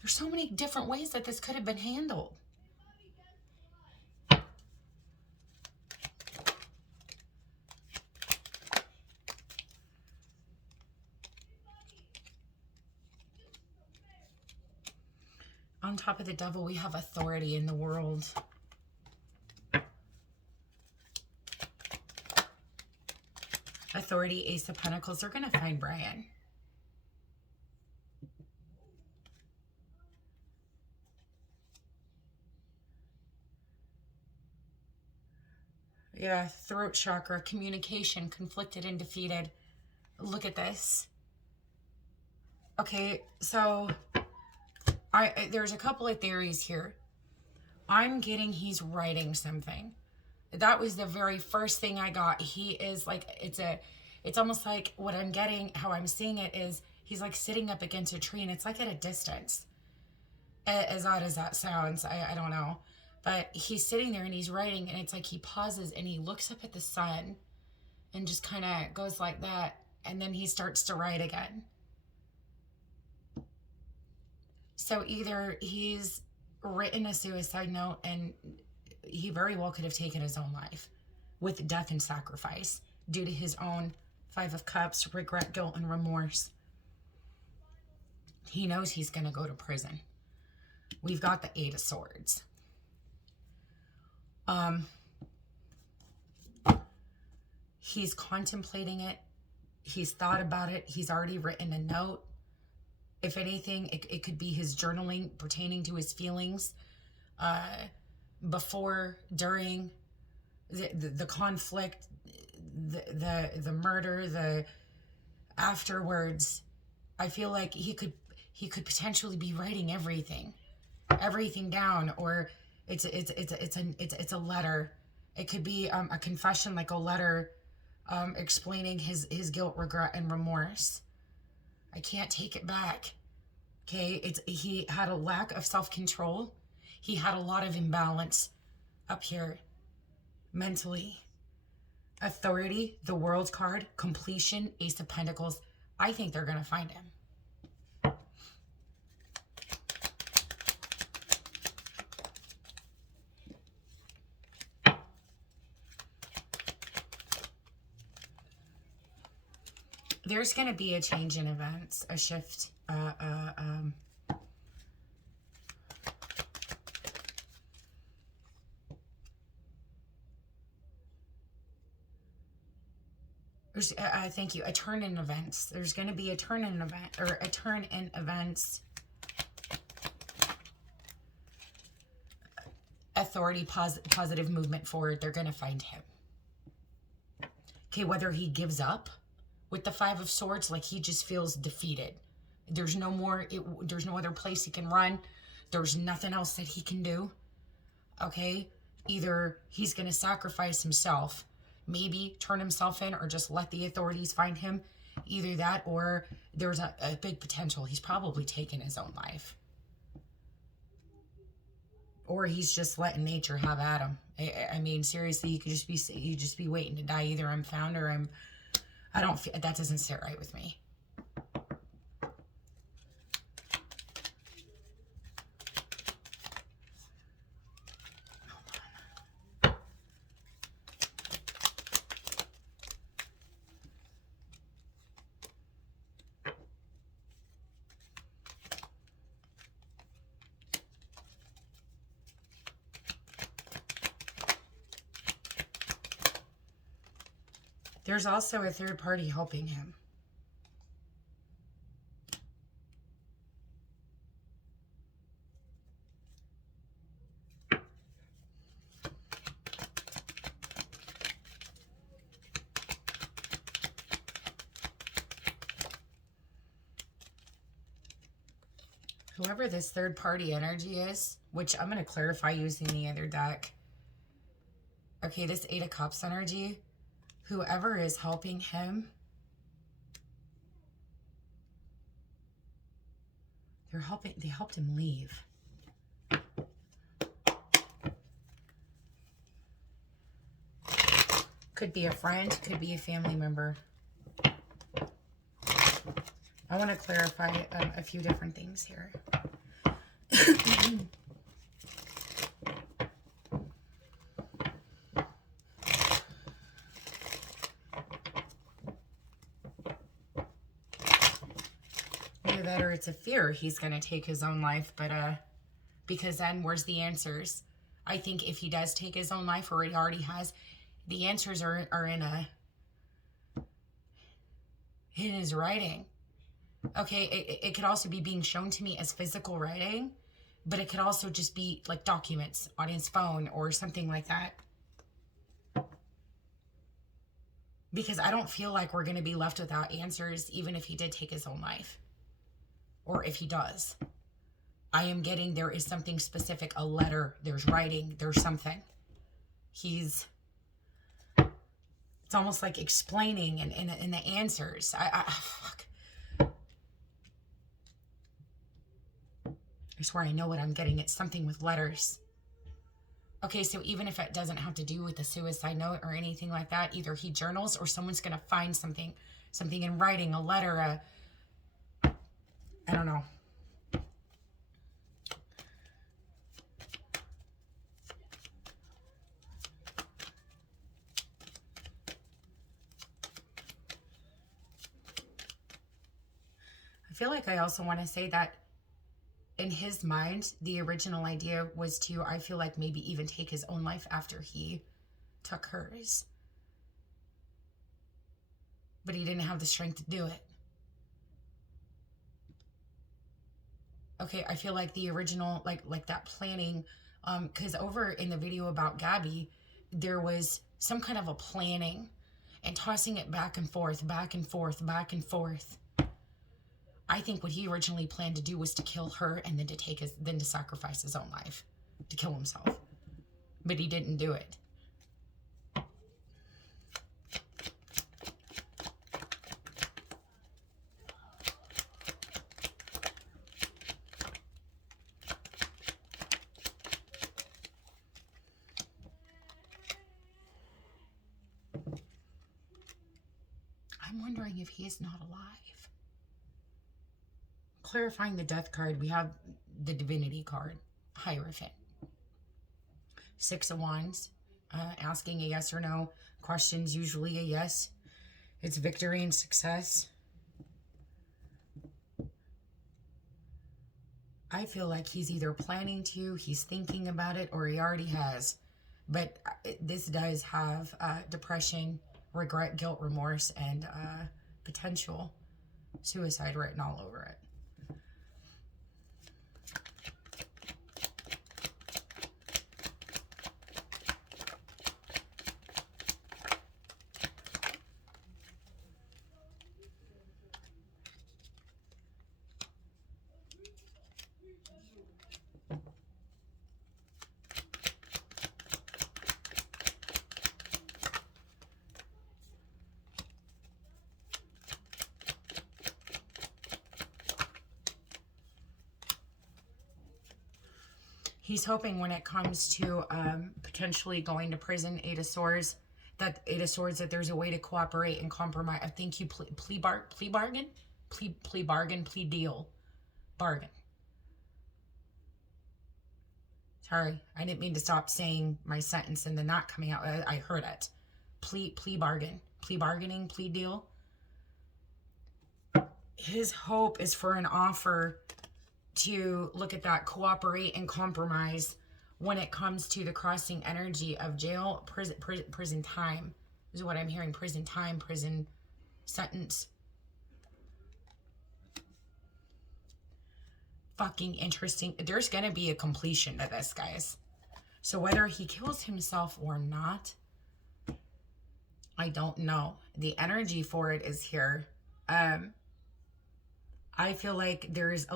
There's so many different ways that this could have been handled. On top of the devil, we have authority in the world. Authority, Ace of Pentacles. They're going to find Brian. Yeah, throat chakra, communication, conflicted and defeated. Look at this. Okay, so there's a couple of theories here. I'm getting he's writing something. That was the very first thing I got. He is like, it's almost like what I'm getting, how I'm seeing it is he's like sitting up against a tree and it's like at a distance. As odd as that sounds, I don't know. But he's sitting there and he's writing, and it's like he pauses and he looks up at the sun and just kind of goes like that. And then he starts to write again. So either he's written a suicide note, and he very well could have taken his own life with death and sacrifice due to his own Five of Cups, regret, guilt, and remorse. He knows he's going to go to prison. We've got the Eight of Swords. He's contemplating it. He's thought about it. He's already written a note. If anything, it could be his journaling pertaining to his feelings before, during the conflict, the murder, the afterwards. I feel like he could potentially be writing everything down, or it's a letter. It could be a confession, like a letter explaining his guilt, regret, and remorse. I can't take it back. Okay, he had a lack of self-control. He had a lot of imbalance up here mentally. Authority, the World card, completion, Ace of Pentacles. I think they're going to find him. There's going to be a change in events, a shift, thank you, a turn in events. There's going to be a turn in event, or a turn in events. Authority, positive movement forward. They're going to find him. Okay, whether he gives up with the Five of Swords, like he just feels defeated. There's no more, there's no other place he can run. There's nothing else that he can do. Okay, either he's going to sacrifice himself, maybe turn himself in, or just let the authorities find him. Either that, or there's a big potential he's probably taken his own life. Or he's just letting nature have at him. I mean, seriously, you could just be waiting to die. Either I'm found, or I don't feel, that doesn't sit right with me. There's also a third party helping him. Whoever this third party energy is, which I'm going to clarify using the other deck. Okay, this Eight of Cups energy, whoever is helping him, they helped him leave. Could be a friend, could be a family member. I want to clarify a few different things here. Either that, or it's a fear he's going to take his own life, but because then where's the answers? I think if he does take his own life, or he already has, the answers are in his writing. Okay, it could also be being shown to me as physical writing, but it could also just be like documents on his phone or something like that. Because I don't feel like we're going to be left without answers, even if he did take his own life. Or if he does. I am getting, there is something specific, a letter, there's writing, there's something. It's almost like explaining and the answers. Fuck. I swear I know what I'm getting. It's something with letters. Okay, so even if it doesn't have to do with the suicide note or anything like that, either he journals or someone's going to find something in writing, a letter, I don't know. I feel like I also want to say that in his mind, the original idea was to, I feel like, maybe even take his own life after he took hers. but he didn't have the strength to do it. Okay, I feel like the original, like that planning, because over in the video about Gabby, there was some kind of a planning and tossing it back and forth, back and forth, back and forth. I think what he originally planned to do was to kill her and then to sacrifice his own life, to kill himself. But he didn't do it. I'm wondering if he is not alive. Clarifying the death card, we have the divinity card, Hierophant. 6 of Wands, asking a yes or no. Questions, usually a yes. It's victory and success. I feel like he's either planning to, he's thinking about it, or he already has. But this does have depression, regret, guilt, remorse, and potential suicide written all over it. He's hoping when it comes to potentially going to prison, Eight of Swords, that there's a way to cooperate and compromise. I think you plea bargain, plea deal, bargain. Sorry, I didn't mean to stop saying my sentence and then not coming out. I heard it. Plea bargain, plea bargaining, plea deal. His hope is for an offer to look at that, cooperate and compromise when it comes to the crossing energy of jail, prison time. This is what I'm hearing. Prison time, prison sentence. Fucking interesting. There's going to be a completion to this, guys. So whether he kills himself or not, I don't know. The energy for it is here. I feel like there is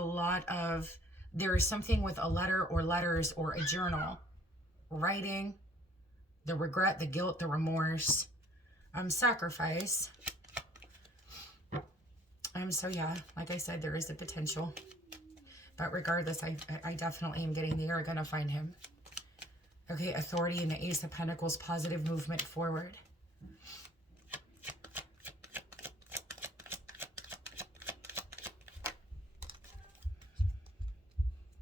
something with a letter or letters or a journal, writing, the regret, the guilt, the remorse, sacrifice. So yeah, like I said, there is a potential, but regardless, I definitely am getting you're gonna find him. Okay, Authority and the Ace of Pentacles, positive movement forward.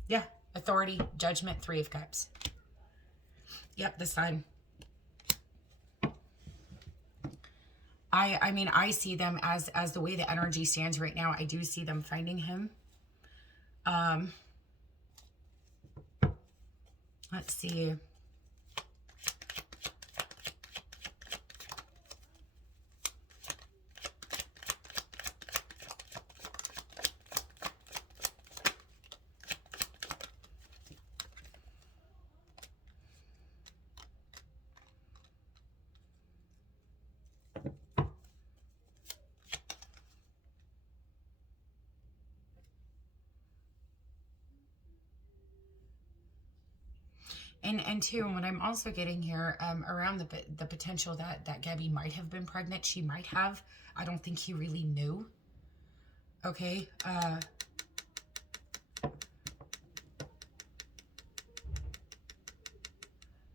Yeah, Authority, Judgment, 3 of Cups. Yep, the Sun. I mean, I see them as the way the energy stands right now. I do see them finding him. Let's see. And two, what I'm also getting here, around the potential that Gabby might have been pregnant, she might have. I don't think he really knew. Okay.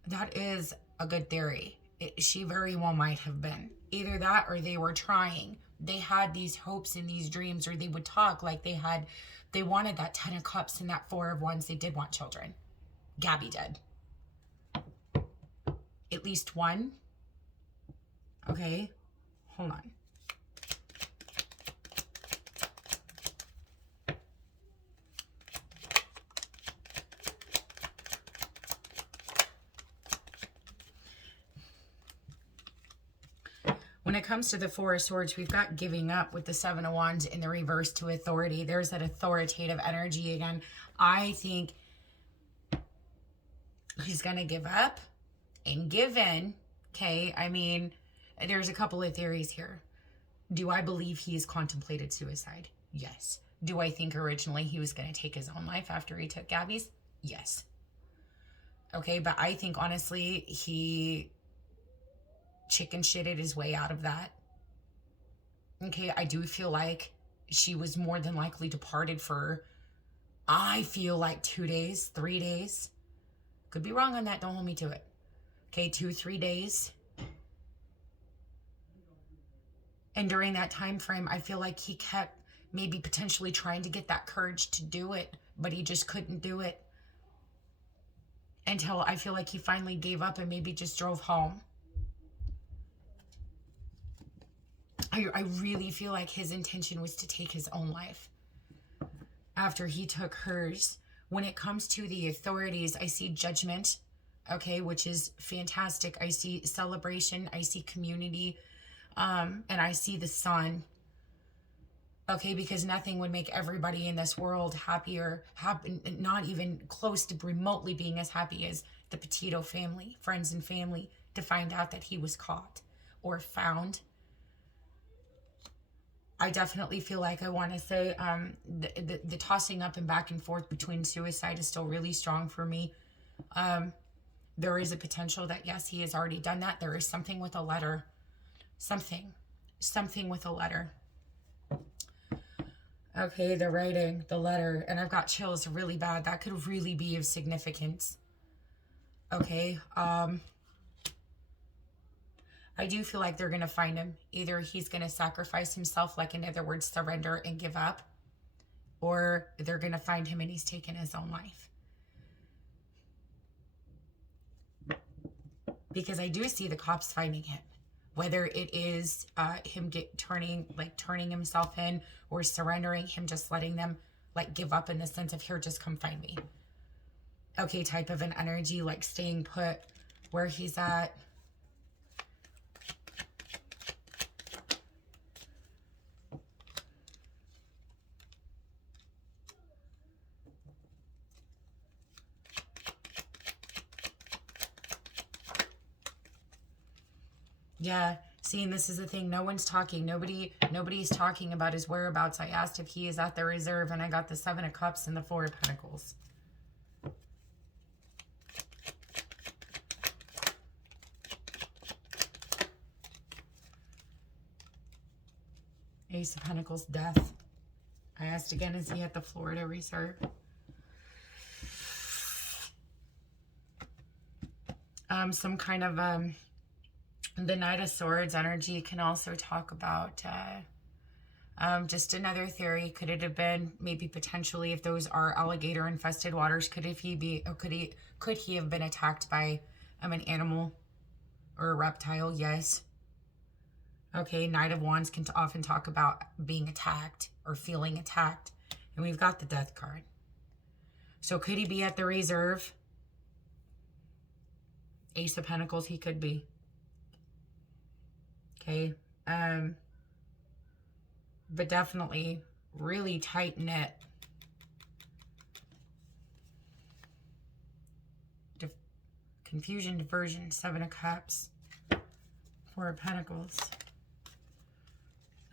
That is a good theory. She very well might have been. Either that or they were trying. They had these hopes and these dreams, or they would talk like they wanted that 10 of Cups and that 4 of Wands. They did want children. Gabby did. At least one. Okay, hold on. When it comes to the Four of Swords, we've got giving up with the Seven of Wands in the reverse to authority. There's that authoritative energy again. I think he's going to give up and give in. Okay. I mean, there's a couple of theories here. Do I believe he's contemplated suicide? Yes. Do I think originally he was going to take his own life after he took Gabby's? Yes. Okay. But I think honestly, he chicken shitted his way out of that. Okay. I do feel like she was more than likely departed for, I feel like 2 days, 3 days. Could be wrong on that. Don't hold me to it. Okay, 2-3 days. And during that time frame, I feel like he kept maybe potentially trying to get that courage to do it, but he just couldn't do it until I feel like he finally gave up and maybe just drove home. I really feel like his intention was to take his own life after he took hers. When it comes to the authorities, I see judgment, okay, which is fantastic. I see celebration, I see community, and I see the sun, okay, because nothing would make everybody in this world happier, not even close to remotely being as happy as the Petito family, friends and family, to find out that he was caught or found. I definitely feel like I want to say the tossing up and back and forth between suicide is still really strong for me. There is a potential that, yes, he has already done that. There is something with a letter. Something with a letter. Okay, the writing, the letter, and I've got chills really bad. That could really be of significance. Okay, I do feel like they're going to find him. Either he's going to sacrifice himself, like in other words, surrender and give up, or they're going to find him and he's taken his own life. Because I do see the cops finding him, whether it is him turning himself in, or surrendering, him just letting them like give up in the sense of, here, just come find me. Okay, type of an energy, like staying put where he's at. Yeah, seeing this is the thing. No one's talking. Nobody's talking about his whereabouts. I asked if he is at the reserve, and I got the 7 of Cups and the 4 of Pentacles. Ace of Pentacles, death. I asked again, is he at the Florida reserve? Some kind of the Knight of Swords energy can also talk about just another theory. Could it have been maybe potentially, if those are alligator infested waters, could he have been attacked by an animal or a reptile? Yes. Okay, Knight of Wands can often talk about being attacked or feeling attacked. And we've got the Death card. So could he be at the reserve? Ace of Pentacles, he could be. Okay. But definitely really tight-knit. Confusion, diversion, 7 of Cups. 4 of Pentacles.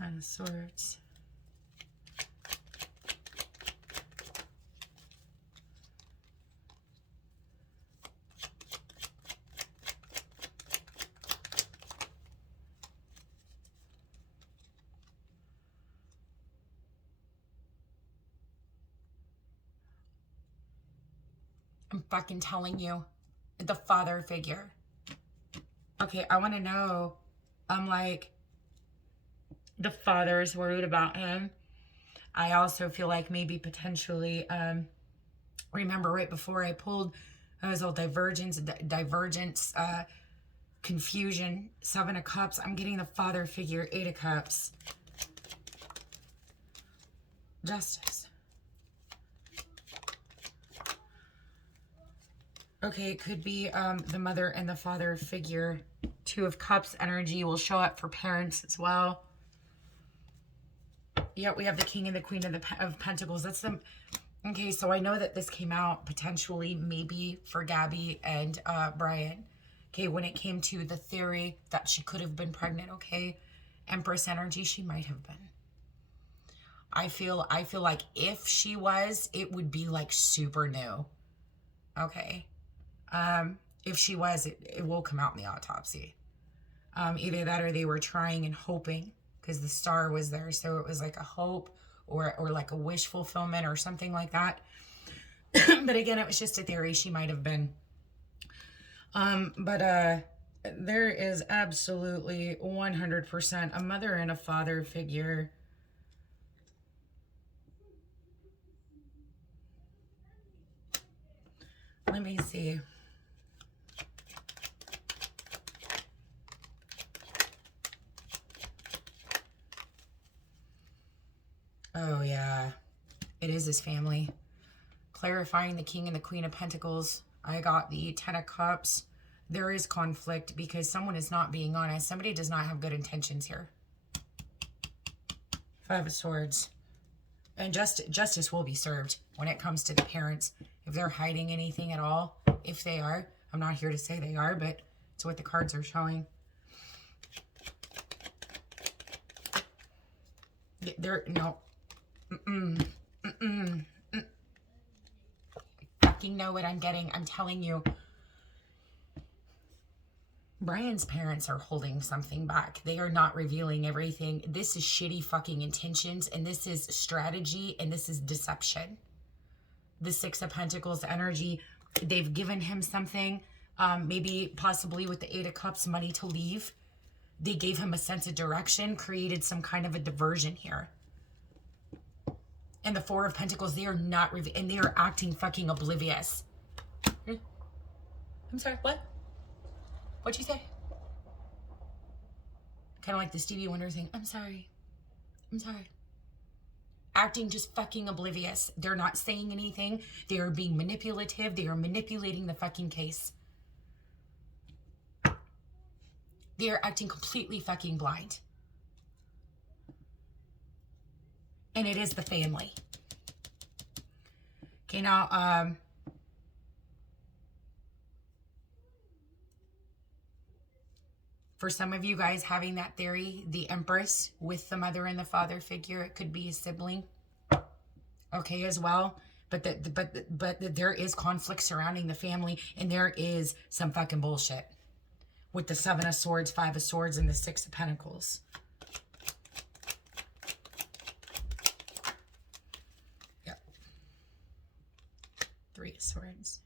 9 of Swords. I'm fucking telling you, the father figure. Okay, I want to know, I'm like, the father is worried about him. I also feel like maybe potentially, remember right before I pulled, I was all divergence, confusion, 7 of Cups. I'm getting the father figure, 8 of Cups. Justice. Okay, it could be the mother and the father figure, Two of Cups energy will show up for parents as well. Yep, we have the King and the Queen of Pentacles. That's them. Okay, so I know that this came out potentially maybe for Gabby and Brian. Okay, when it came to the theory that she could have been pregnant, okay? Empress energy, she might have been. I feel like if she was, it would be like super new. Okay. If she was, it will come out in the autopsy. Either that or they were trying and hoping because the star was there. So it was like a hope or like a wish fulfillment or something like that. But again, it was just a theory. She might have been. There is absolutely 100% a mother and a father figure. Let me see. Oh, yeah. It is his family. Clarifying the King and the Queen of Pentacles. I got the Ten of Cups. There is conflict because someone is not being honest. Somebody does not have good intentions here. Five of Swords. And justice will be served when it comes to the parents. If they're hiding anything at all, if they are. I'm not here to say they are, but it's what the cards are showing. They're, no. I fucking know what I'm getting. I'm telling you. Brian's parents are holding something back. They are not revealing everything. This is shitty fucking intentions, and this is strategy, and this is deception. The Six of Pentacles energy, they've given him something, maybe possibly with the Eight of Cups, money to leave. They gave him a sense of direction, created some kind of a diversion here. And the Four of Pentacles, they are not, and they are acting fucking oblivious. I'm sorry, what? What'd you say? Kind of like the Stevie Wonder thing. I'm sorry. I'm sorry. Acting just fucking oblivious. They're not saying anything. They are being manipulative. They are manipulating the fucking case. They are acting completely fucking blind. And it is the family. Okay, now, for some of you guys having that theory, the Empress with the mother and the father figure, it could be a sibling. Okay, as well. But there is conflict surrounding the family, and there is some fucking bullshit with the Seven of Swords, Five of Swords, and the Six of Pentacles. Yep. Three of Swords.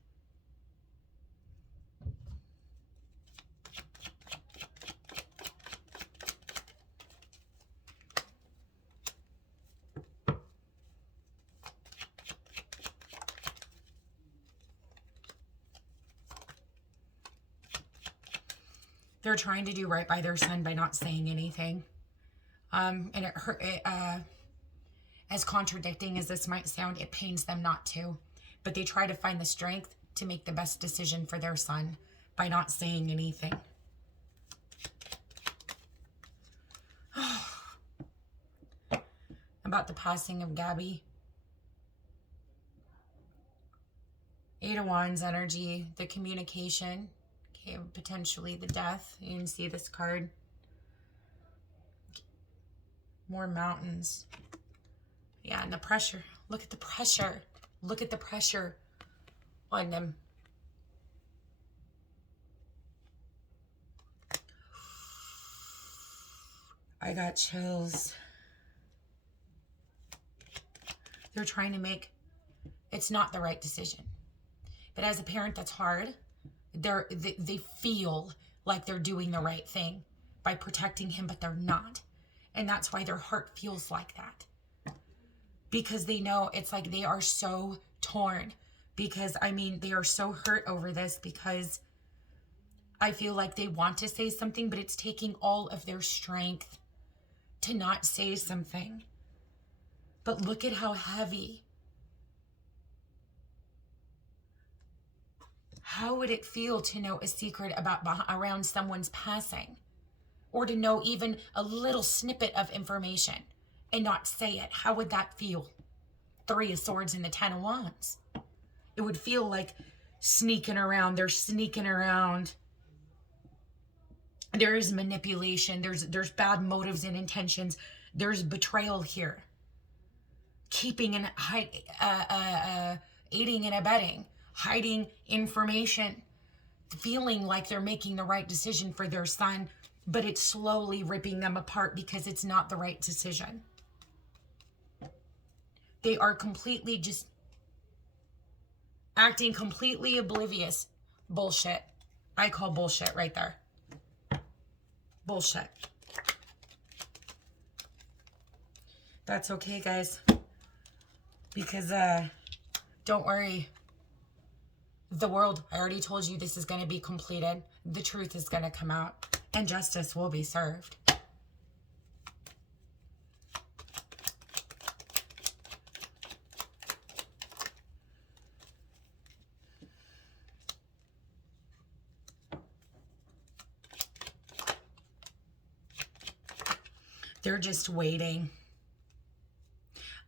They're trying to do right by their son by not saying anything. And it hurt. As contradicting as this might sound, it pains them not to. But they try to find the strength to make the best decision for their son by not saying anything. About the passing of Gabby. Eight of Wands energy, the communication. Okay, potentially the death. You can see this card. More mountains. Yeah, and the pressure. Look at the pressure. Look at the pressure on them. I got chills. They're trying to make, it's not the right decision. But as a parent, that's hard. They feel like they're doing the right thing by protecting him, but they're not. And that's why their heart feels like that. Because they know it's like they are so torn. Because, I mean, they are so hurt over this because I feel like they want to say something, but it's taking all of their strength to not say something. But look at how heavy. How would it feel to know a secret around someone's passing? Or to know even a little snippet of information and not say it? How would that feel? Three of Swords and the Ten of Wands. It would feel like sneaking around. They're sneaking around. There is manipulation. There's bad motives and intentions. There's betrayal here. Keeping and aiding and abetting. Hiding information. Feeling like they're making the right decision for their son, but it's slowly ripping them apart because it's not the right decision. They are completely just acting completely oblivious. Bullshit. I call bullshit right there. Bullshit. That's okay, guys. Because, don't worry. The world, I already told you this is going to be completed. The truth is going to come out. And justice will be served. They're just waiting.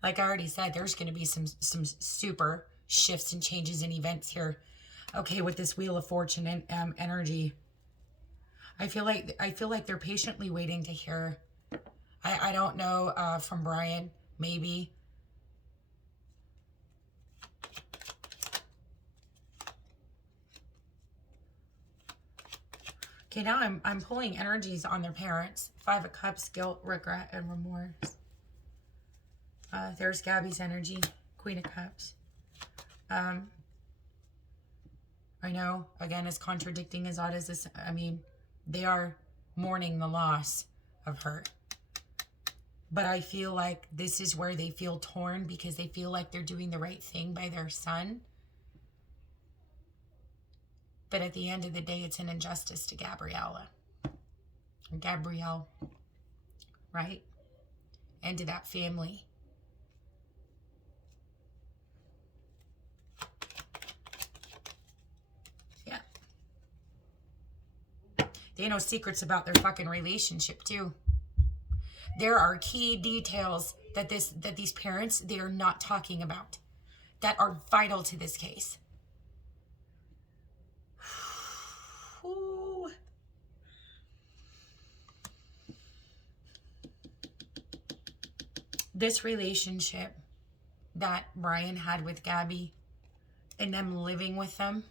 Like I already said, there's going to be some super shifts and changes and events here. Okay, with this Wheel of Fortune and energy, I feel like they're patiently waiting to hear. I don't know, from Brian, maybe. Okay, now I'm pulling energies on their parents. Five of Cups, guilt, regret, and remorse. There's Gabby's energy, Queen of Cups. I know, again, as contradicting as odd as this, I mean, they are mourning the loss of her. But I feel like this is where they feel torn because they feel like they're doing the right thing by their son. But at the end of the day, it's an injustice to Gabrielle, right? And to that family. Yeah. They know secrets about their fucking relationship too. There are key details that these parents, they are not talking about that are vital to this case. Ooh. This relationship that Brian had with Gabby and them living with them,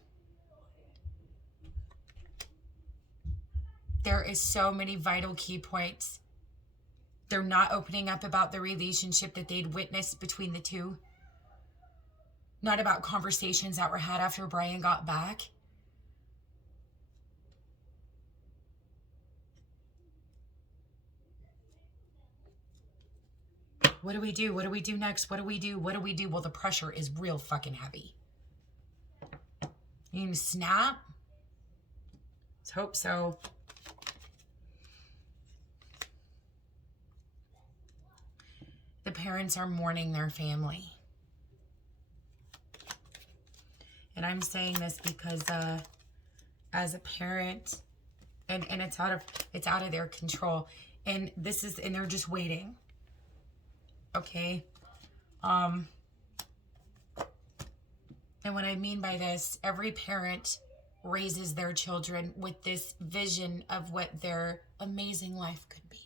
there is so many vital key points. They're not opening up about the relationship that they'd witnessed between the two. Not about conversations that were had after Brian got back. What do we do? What do we do next? What do we do? What do we do? Well, the pressure is real fucking heavy. You gonna snap? Let's hope so. The parents are mourning their family. And I'm saying this because as a parent, and it's out of their control. And they're just waiting. Okay. And what I mean by this, every parent raises their children with this vision of what their amazing life could be.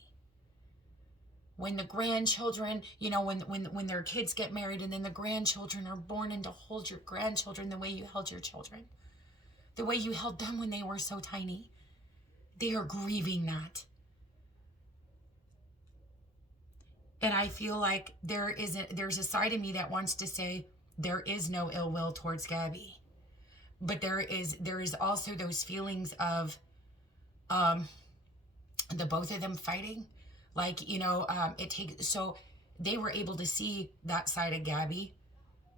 When the grandchildren, you know, when their kids get married and then the grandchildren are born, and to hold your grandchildren the way you held your children, the way you held them when they were so tiny. They are grieving that. And I feel like there's a side of me that wants to say there is no ill will towards Gabby. But there is also those feelings of the both of them fighting. Like, you know, so they were able to see that side of Gabby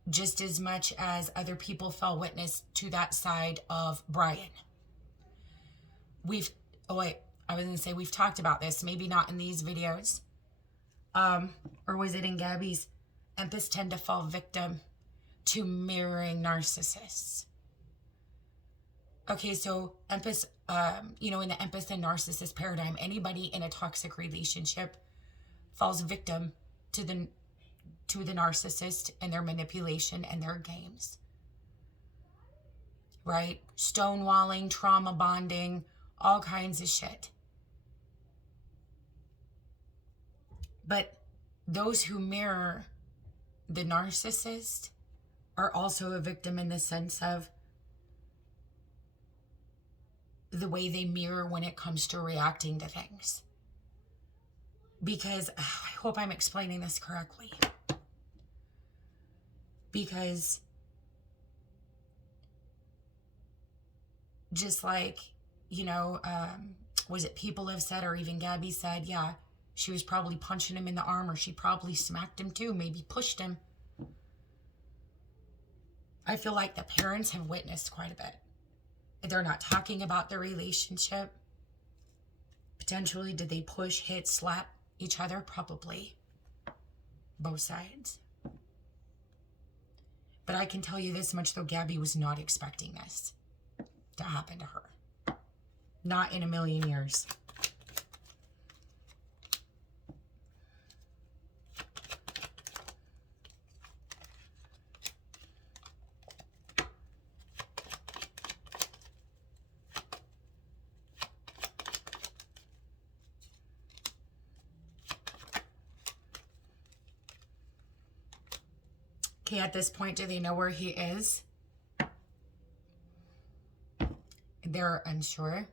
just as much as other people fell witness to that side of Brian. We've talked about this, maybe not in these videos. Or was it in Gabby's? Empaths tend to fall victim to mirroring narcissists. Okay, so in the empath and narcissist paradigm, anybody in a toxic relationship falls victim to the narcissist and their manipulation and their games. Right? Stonewalling, trauma bonding, all kinds of shit. But those who mirror the narcissist are also a victim in the sense of the way they mirror when it comes to reacting to things. Because, I hope I'm explaining this correctly. Because just like, was it people have said, or even Gabby said, yeah, she was probably punching him in the arm, or she probably smacked him too, maybe pushed him. I feel like the parents have witnessed quite a bit. They're not talking about the relationship. Potentially, did they push, hit, slap each other? Probably. Both sides. But I can tell you this much, though, Gabby was not expecting this to happen to her. Not in a million years. Okay, at this point, do they know where he is? They're unsure.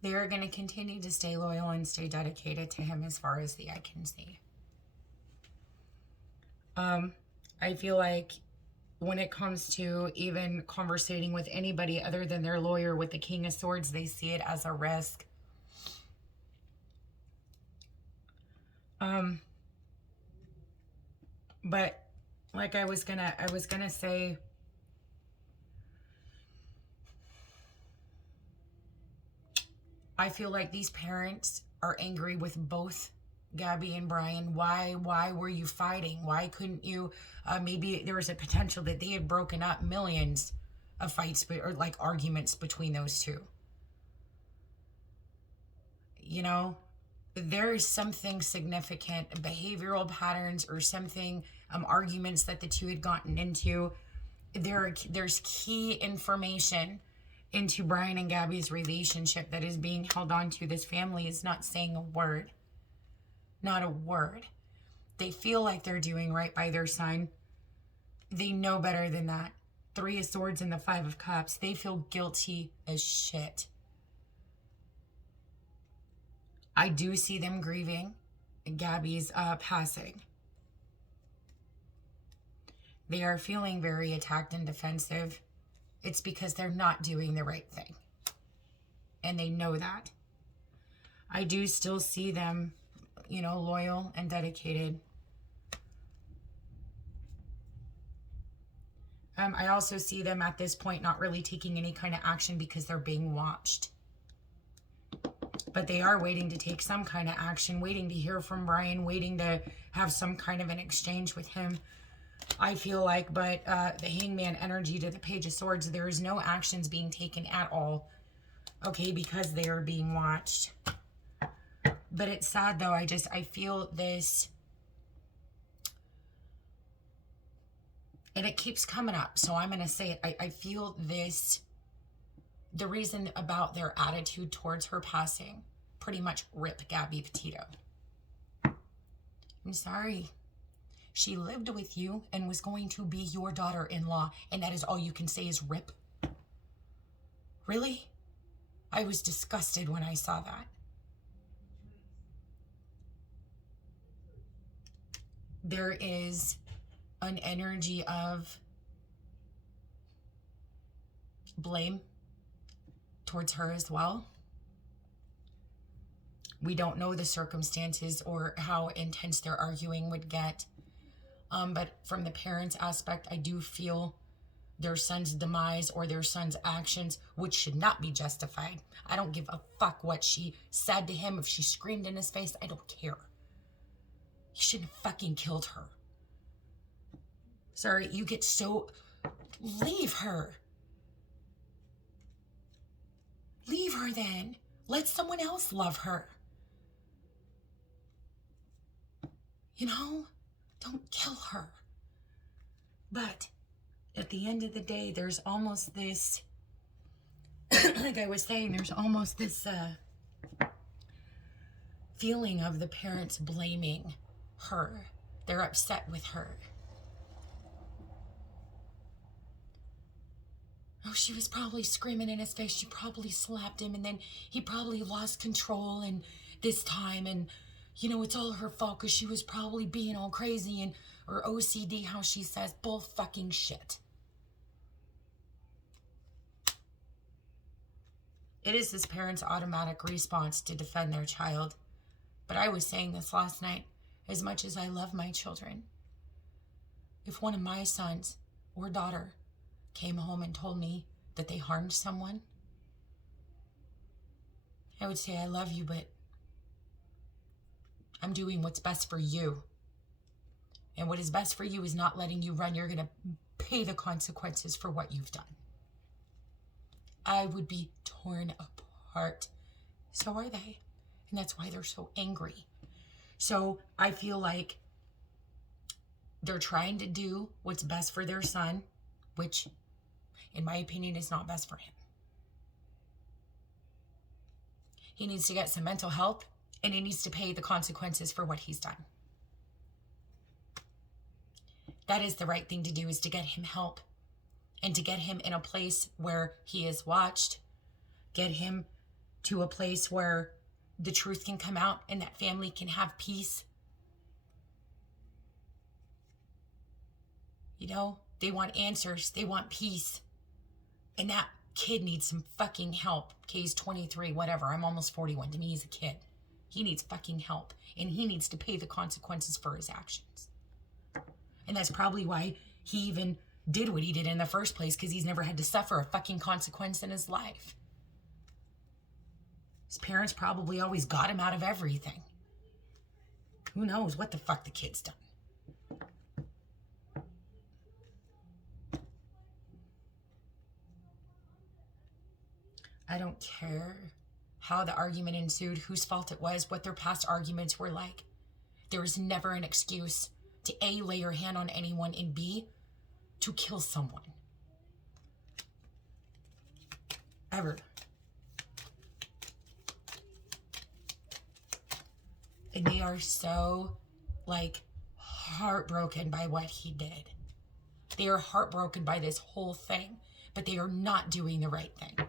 They are going to continue to stay loyal and stay dedicated to him as far as the eye can see. I feel like when it comes to even conversating with anybody other than their lawyer with the King of Swords, they see it as a risk. But like I was gonna say, I feel like these parents are angry with both Gabby and Brian. Why were you fighting? Why couldn't you, maybe there was a potential that they had broken up millions of fights or like arguments between those two. There is something significant, behavioral patterns or something, arguments that the two had gotten into. There's key information into Brian and Gabby's relationship that is being held on to. This family is not saying a word. Not a word. They feel like they're doing right by their son. They know better than that. 3 of Swords and the 5 of Cups. They feel guilty as shit. I do see them grieving Gabby's passing. They are feeling very attacked and defensive. It's because they're not doing the right thing. And they know that. I do still see them, loyal and dedicated. I also see them at this point not really taking any kind of action because they're being watched. But they are waiting to take some kind of action, waiting to hear from Brian, waiting to have some kind of an exchange with him. I feel like, but the Hangman energy to the Page of Swords, there is no actions being taken at all, okay, because they are being watched. But it's sad, though. I feel this, and it keeps coming up, so I'm going to say it. I feel this, the reason about their attitude towards her passing, pretty much rip Gabby Petito. I'm sorry. She lived with you and was going to be your daughter-in-law, and that is all you can say is rip? Really? I was disgusted when I saw that. There is an energy of blame towards her as well. We don't know the circumstances or how intense their arguing would get. But from the parents' aspect, I do feel their son's demise or their son's actions, which should not be justified. I don't give a fuck what she said to him. If she screamed in his face, I don't care. He shouldn't have fucking killed her. Sorry, you get so... Leave her. Leave her then. Let someone else love her. You know? Don't kill her. But at the end of the day, there's almost this, like I was saying, there's almost this feeling of the parents blaming her. They're upset with her. Oh, she was probably screaming in his face. She probably slapped him, and then he probably lost control and this time, and you know, it's all her fault because she was probably being all crazy and or OCD, how she says, bull fucking shit. It is this parent's automatic response to defend their child. But I was saying this last night, as much as I love my children, if one of my sons or daughter came home and told me that they harmed someone, I would say, I love you, but I'm doing what's best for you. And what is best for you is not letting you run. You're going to pay the consequences for what you've done. I would be torn apart. So are they. And that's why they're so angry. So I feel like they're trying to do what's best for their son, which, in my opinion, is not best for him. He needs to get some mental help, and he needs to pay the consequences for what he's done. That is the right thing to do, is to get him help and to get him in a place where he is watched, get him to a place where the truth can come out and that family can have peace. You know, they want answers, they want peace. And that kid needs some fucking help. Okay, he's 23, whatever. I'm almost 41. To me, he's a kid. He needs fucking help. And he needs to pay the consequences for his actions. And that's probably why he even did what he did in the first place, because he's never had to suffer a fucking consequence in his life. His parents probably always got him out of everything. Who knows what the fuck the kid's done. I don't care how the argument ensued, whose fault it was, what their past arguments were like. There is never an excuse to A, lay your hand on anyone, and B, to kill someone. Ever. And they are so, heartbroken by what he did. They are heartbroken by this whole thing, but they are not doing the right thing.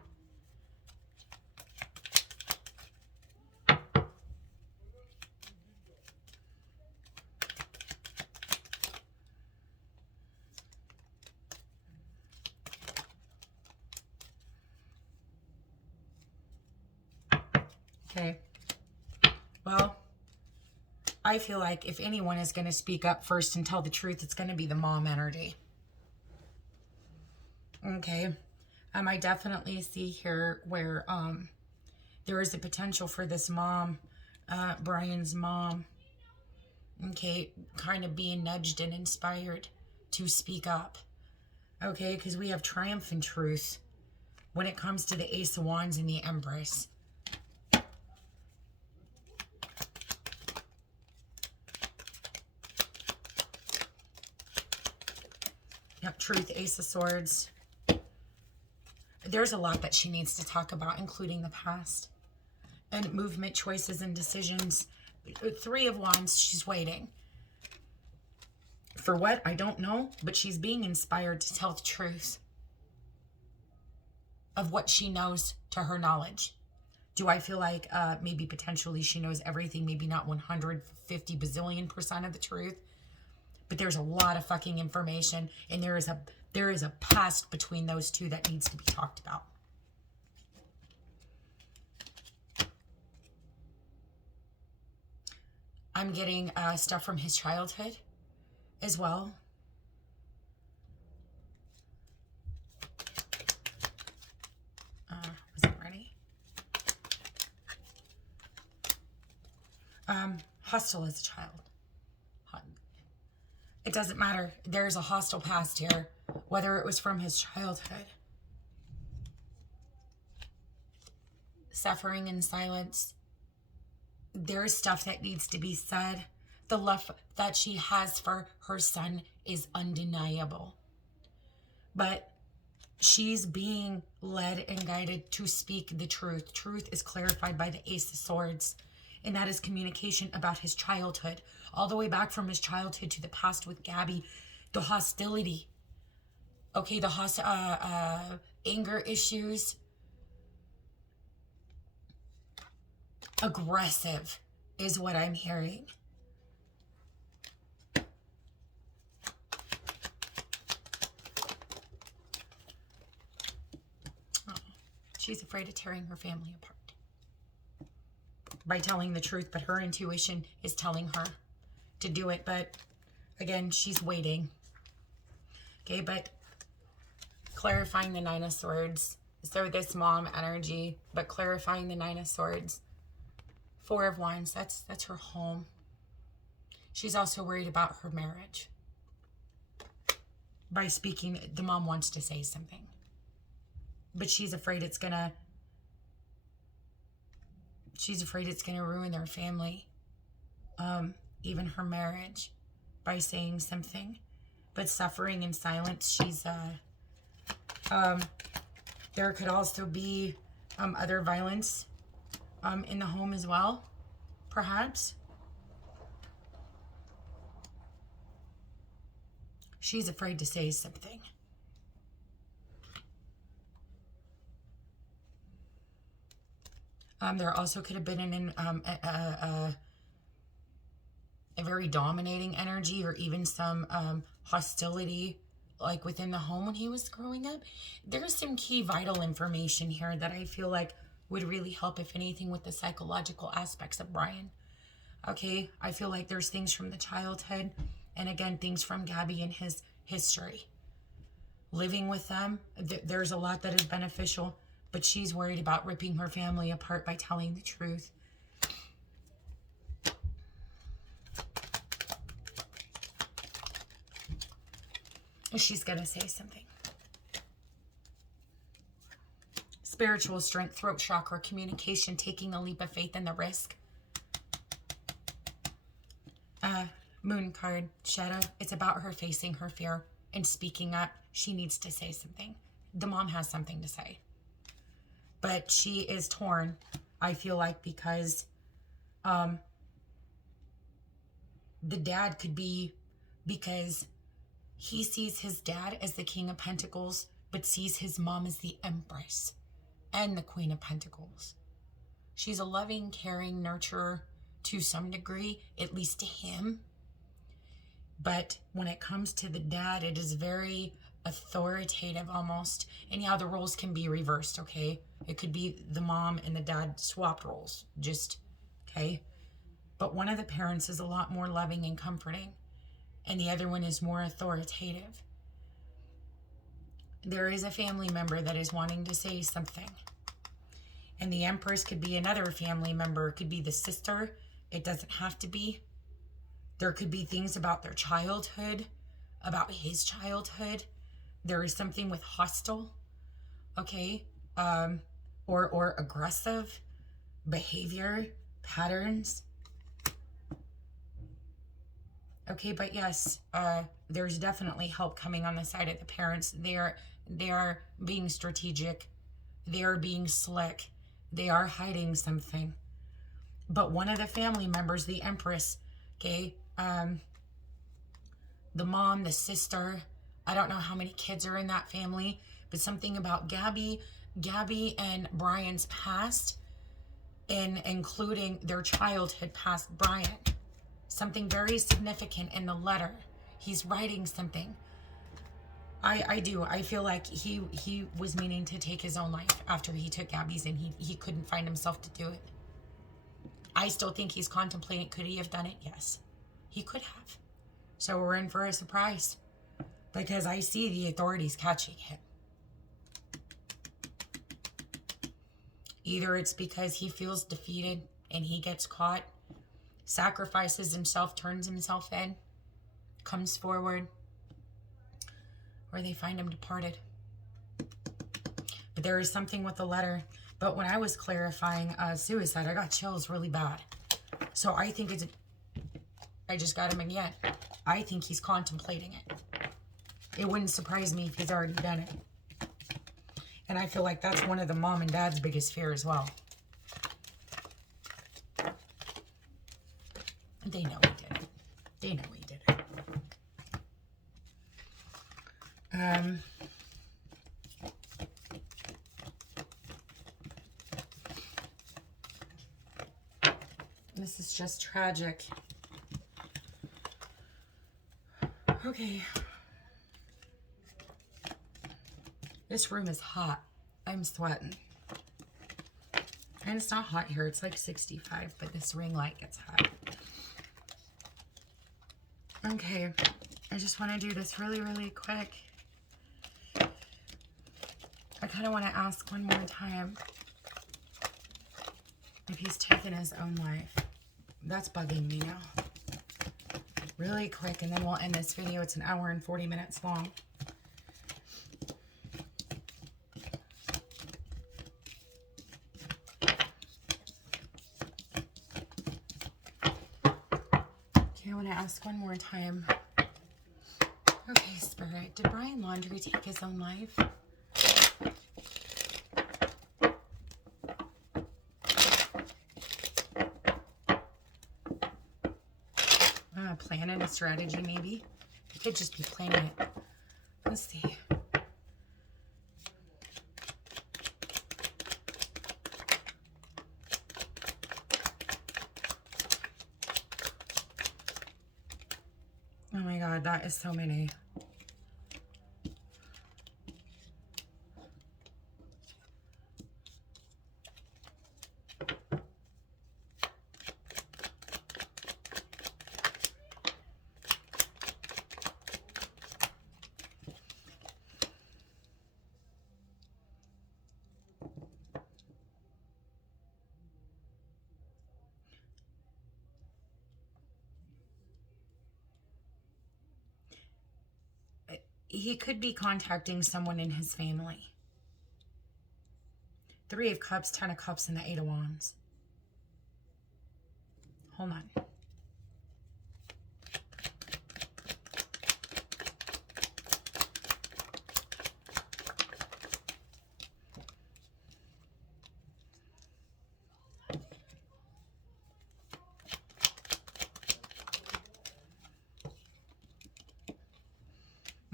Okay. Well, I feel like if anyone is going to speak up first and tell the truth, it's going to be the mom energy. Okay. I definitely see here where there is a potential for this mom, Brian's mom, okay, kind of being nudged and inspired to speak up. Okay, because we have triumph and truth when it comes to the Ace of Wands and the Empress. Yep, truth, Ace of Swords. There's a lot that she needs to talk about, including the past. And movement, choices, and decisions. Three of Wands, she's waiting. For what? I don't know. But she's being inspired to tell the truth of what she knows to her knowledge. Do I feel like maybe potentially she knows everything? Maybe not 150 bazillion% of the truth. But there's a lot of fucking information, and there is a There is a past between those two that needs to be talked about. I'm getting stuff from his childhood as well. Was it ready? Hostile as a child. It doesn't matter. There's a hostile past here, whether it was from his childhood. Suffering in silence. There's stuff that needs to be said. The love that she has for her son is undeniable. But she's being led and guided to speak the truth. Truth is clarified by the Ace of Swords. And that is communication about his childhood. All the way back from his childhood to the past with Gabby. The hostility. Okay, the anger issues. Aggressive is what I'm hearing. Oh, she's afraid of tearing her family apart by telling the truth, but her intuition is telling her to do it. But again, she's waiting. Okay, but clarifying the Nine of Swords. So this mom energy, but clarifying the Nine of Swords. Four of Wands, that's her home. She's also worried about her marriage. By speaking, the mom wants to say something. But she's afraid it's gonna ruin their family. Even her marriage by saying something. But suffering in silence, she's there could also be other violence in the home as well, perhaps. She's afraid to say something. There also could have been a very dominating energy, or even some hostility, like within the home when he was growing up. There's some key vital information here that I feel like would really help, if anything, with the psychological aspects of Brian. Okay, I feel like there's things from the childhood, and again, things from Gabby and his history. Living with them, there's a lot that is beneficial, but she's worried about ripping her family apart by telling the truth. She's gonna say something. Spiritual strength, throat chakra, communication, taking the leap of faith and the risk. Moon card, shadow. It's about her facing her fear and speaking up. She needs to say something. The mom has something to say. But she is torn, I feel like, because the dad could be, because he sees his dad as the King of Pentacles, but sees his mom as the Empress and the Queen of Pentacles. She's a loving, caring nurturer to some degree, at least to him. But when it comes to the dad, it is very authoritative almost. And yeah, the roles can be reversed, okay? It could be the mom and the dad swapped roles, just, okay? But one of the parents is a lot more loving and comforting, and the other one is more authoritative. There is a family member that is wanting to say something. And the Empress could be another family member. It could be the sister. It doesn't have to be. There could be things about their childhood, about his childhood. There is something with hostile, okay? Or aggressive behavior patterns. Okay, but yes, there's definitely help coming on the side of the parents. They are being strategic. They are being slick. They are hiding something. But one of the family members, the Empress, okay, the mom, the sister, I don't know how many kids are in that family, but something about Gabby and Brian's past, and including their childhood past Brian. Something very significant in the letter. He's writing something. I do. I feel like he was meaning to take his own life after he took Gabby's, and he couldn't find himself to do it. I still think he's contemplating, could he have done it? Yes, he could have. So we're in for a surprise, because I see the authorities catching him. Either it's because he feels defeated and he gets caught, sacrifices himself, turns himself in, comes forward, or they find him departed. But there is something with the letter. But when I was clarifying suicide, I got chills really bad. So I think it's... I just got him again. I think he's contemplating it. It wouldn't surprise me if he's already done it. And I feel like that's one of the mom and dad's biggest fear as well. They know he did it. They know he did it. This is just tragic. Okay. This room is hot. I'm sweating. And it's not hot here. It's like 65, but this ring light gets hot. Okay. I just want to do this really, really quick. I kind of want to ask one more time if he's taken his own life. That's bugging me now. Really quick, and then we'll end this video. It's an hour and 40 minutes long. Okay, I want to ask one more time. Okay, Spirit, did Brian Laundrie take his own life? Plan and a strategy, maybe. He could just be planning it. Let's see. Oh my God, that is so many. He could be contacting someone in his family. 3 of Cups, 10 of Cups, and the 8 of Wands. Hold on.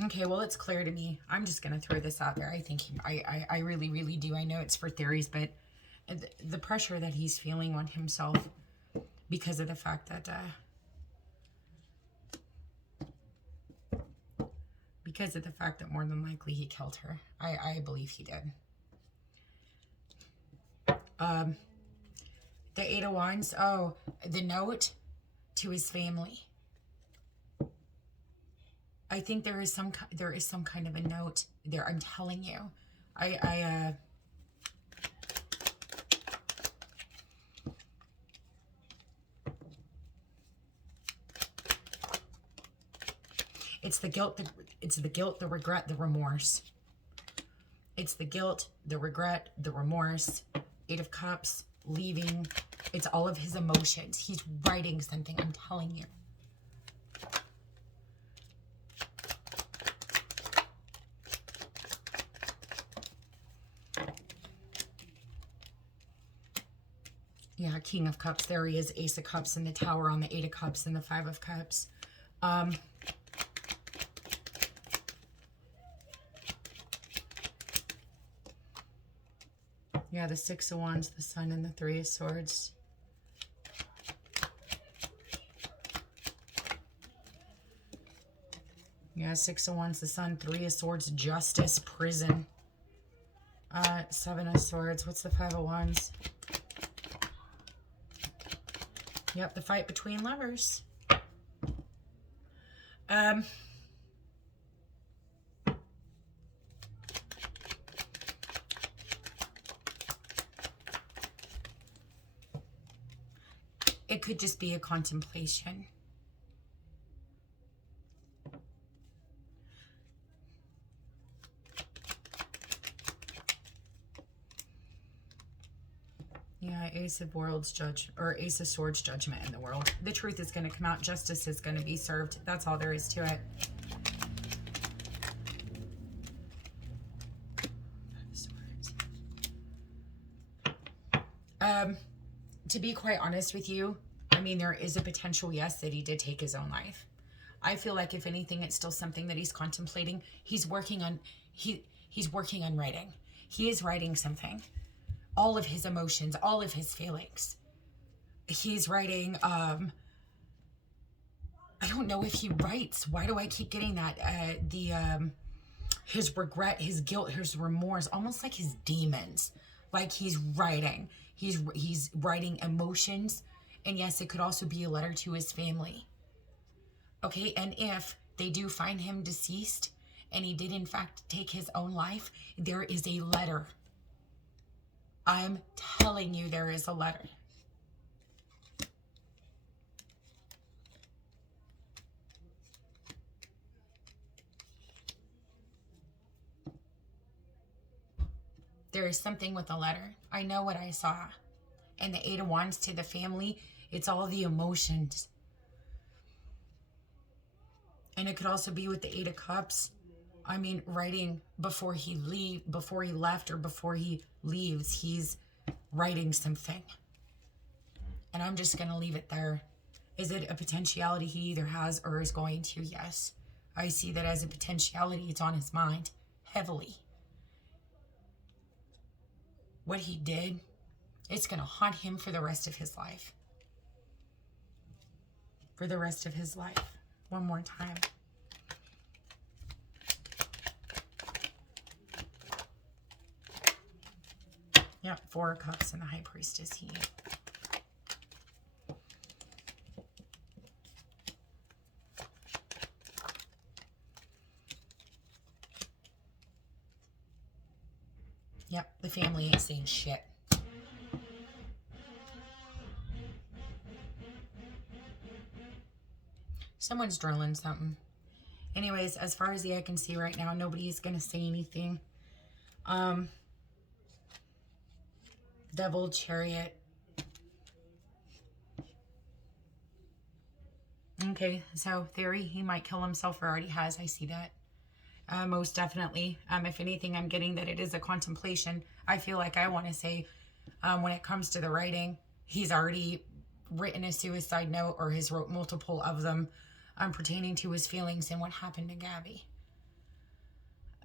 Okay, well, it's clear to me. I'm just going to throw this out there. I think I really, really do. I know it's for theories, but the pressure that he's feeling on himself because of the fact that, more than likely he killed her. I believe he did. The 8 of Wands. Oh, the note to his family. I think there is some kind of a note there. I'm telling you, it's the guilt, the regret, the remorse. It's the guilt, the regret, the remorse. 8 of Cups, leaving. It's all of his emotions. He's writing something. I'm telling you. Yeah, King of Cups. There he is. Ace of Cups and the Tower on the 8 of Cups and the 5 of Cups. Yeah, the 6 of Wands, the Sun, and the 3 of Swords. Yeah, 6 of Wands, the Sun. 3 of Swords, Justice, Prison. 7 of Swords. What's the 5 of Wands? Yep, the fight between lovers. It could just be a contemplation. Yeah, Ace of Worlds judge, or Ace of Swords, judgment in the world. The truth is going to come out. Justice is going to be served. That's all there is to it. To be quite honest with you, I mean, there is a potential, yes, that he did take his own life. I feel like if anything, it's still something that he's contemplating. He's working on, he's working on writing. He is writing something. All of his emotions, all of his feelings. He's writing, I don't know if he writes. Why do I keep getting that? His regret, his guilt, his remorse, almost like his demons. Like he's writing. He's writing emotions. And yes, it could also be a letter to his family. Okay, and if they do find him deceased and he did in fact take his own life, there is a letter. I'm telling you, there is a letter. There is something with a letter. I know what I saw. And the 8 of Wands to the family, it's all the emotions. And it could also be with the 8 of Cups. I mean, writing before he left or before he leaves, he's writing something. And I'm just going to leave it there. Is it a potentiality he either has or is going to? Yes. I see that as a potentiality. It's on his mind heavily. What he did, it's going to haunt him for the rest of his life. For the rest of his life. One more time. Yep, 4 of Cups and the High Priestess. He. Yep, the family ain't saying shit. Someone's drilling something. Anyways, as far as the eye can see right now, nobody's going to say anything. Devil, Chariot. Okay, so theory, he might kill himself or already has. I see that. Most definitely. If anything, I'm getting that it is a contemplation. I feel like I want to say, when it comes to the writing, he's already written a suicide note or has wrote multiple of them pertaining to his feelings and what happened to Gabby.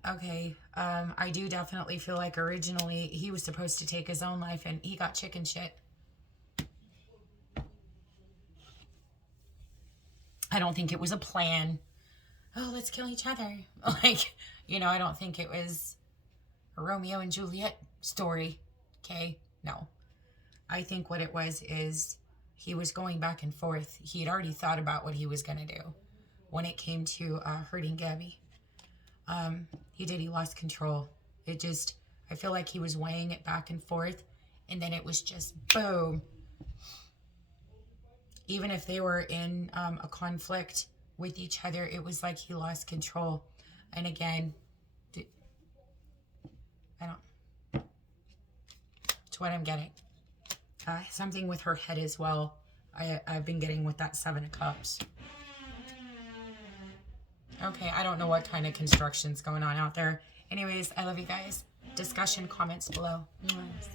Okay, I do definitely feel like originally he was supposed to take his own life and he got chicken shit. I don't think it was a plan. Oh, let's kill each other. Like, you know, I don't think it was a Romeo and Juliet story. Okay, no. I think what it was is he was going back and forth. He had already thought about what he was going to do when it came to hurting Gabby. He lost control. It just, I feel like he was weighing it back and forth, and then it was just boom. Even if they were in a conflict with each other, it was like he lost control. And again, I don't, it's what I'm getting. Something with her head as well. I've been getting with that 7 of Cups. Okay, I don't know what kind of construction's going on out there. Anyways, I love you guys. Discussion, comments below. Yes.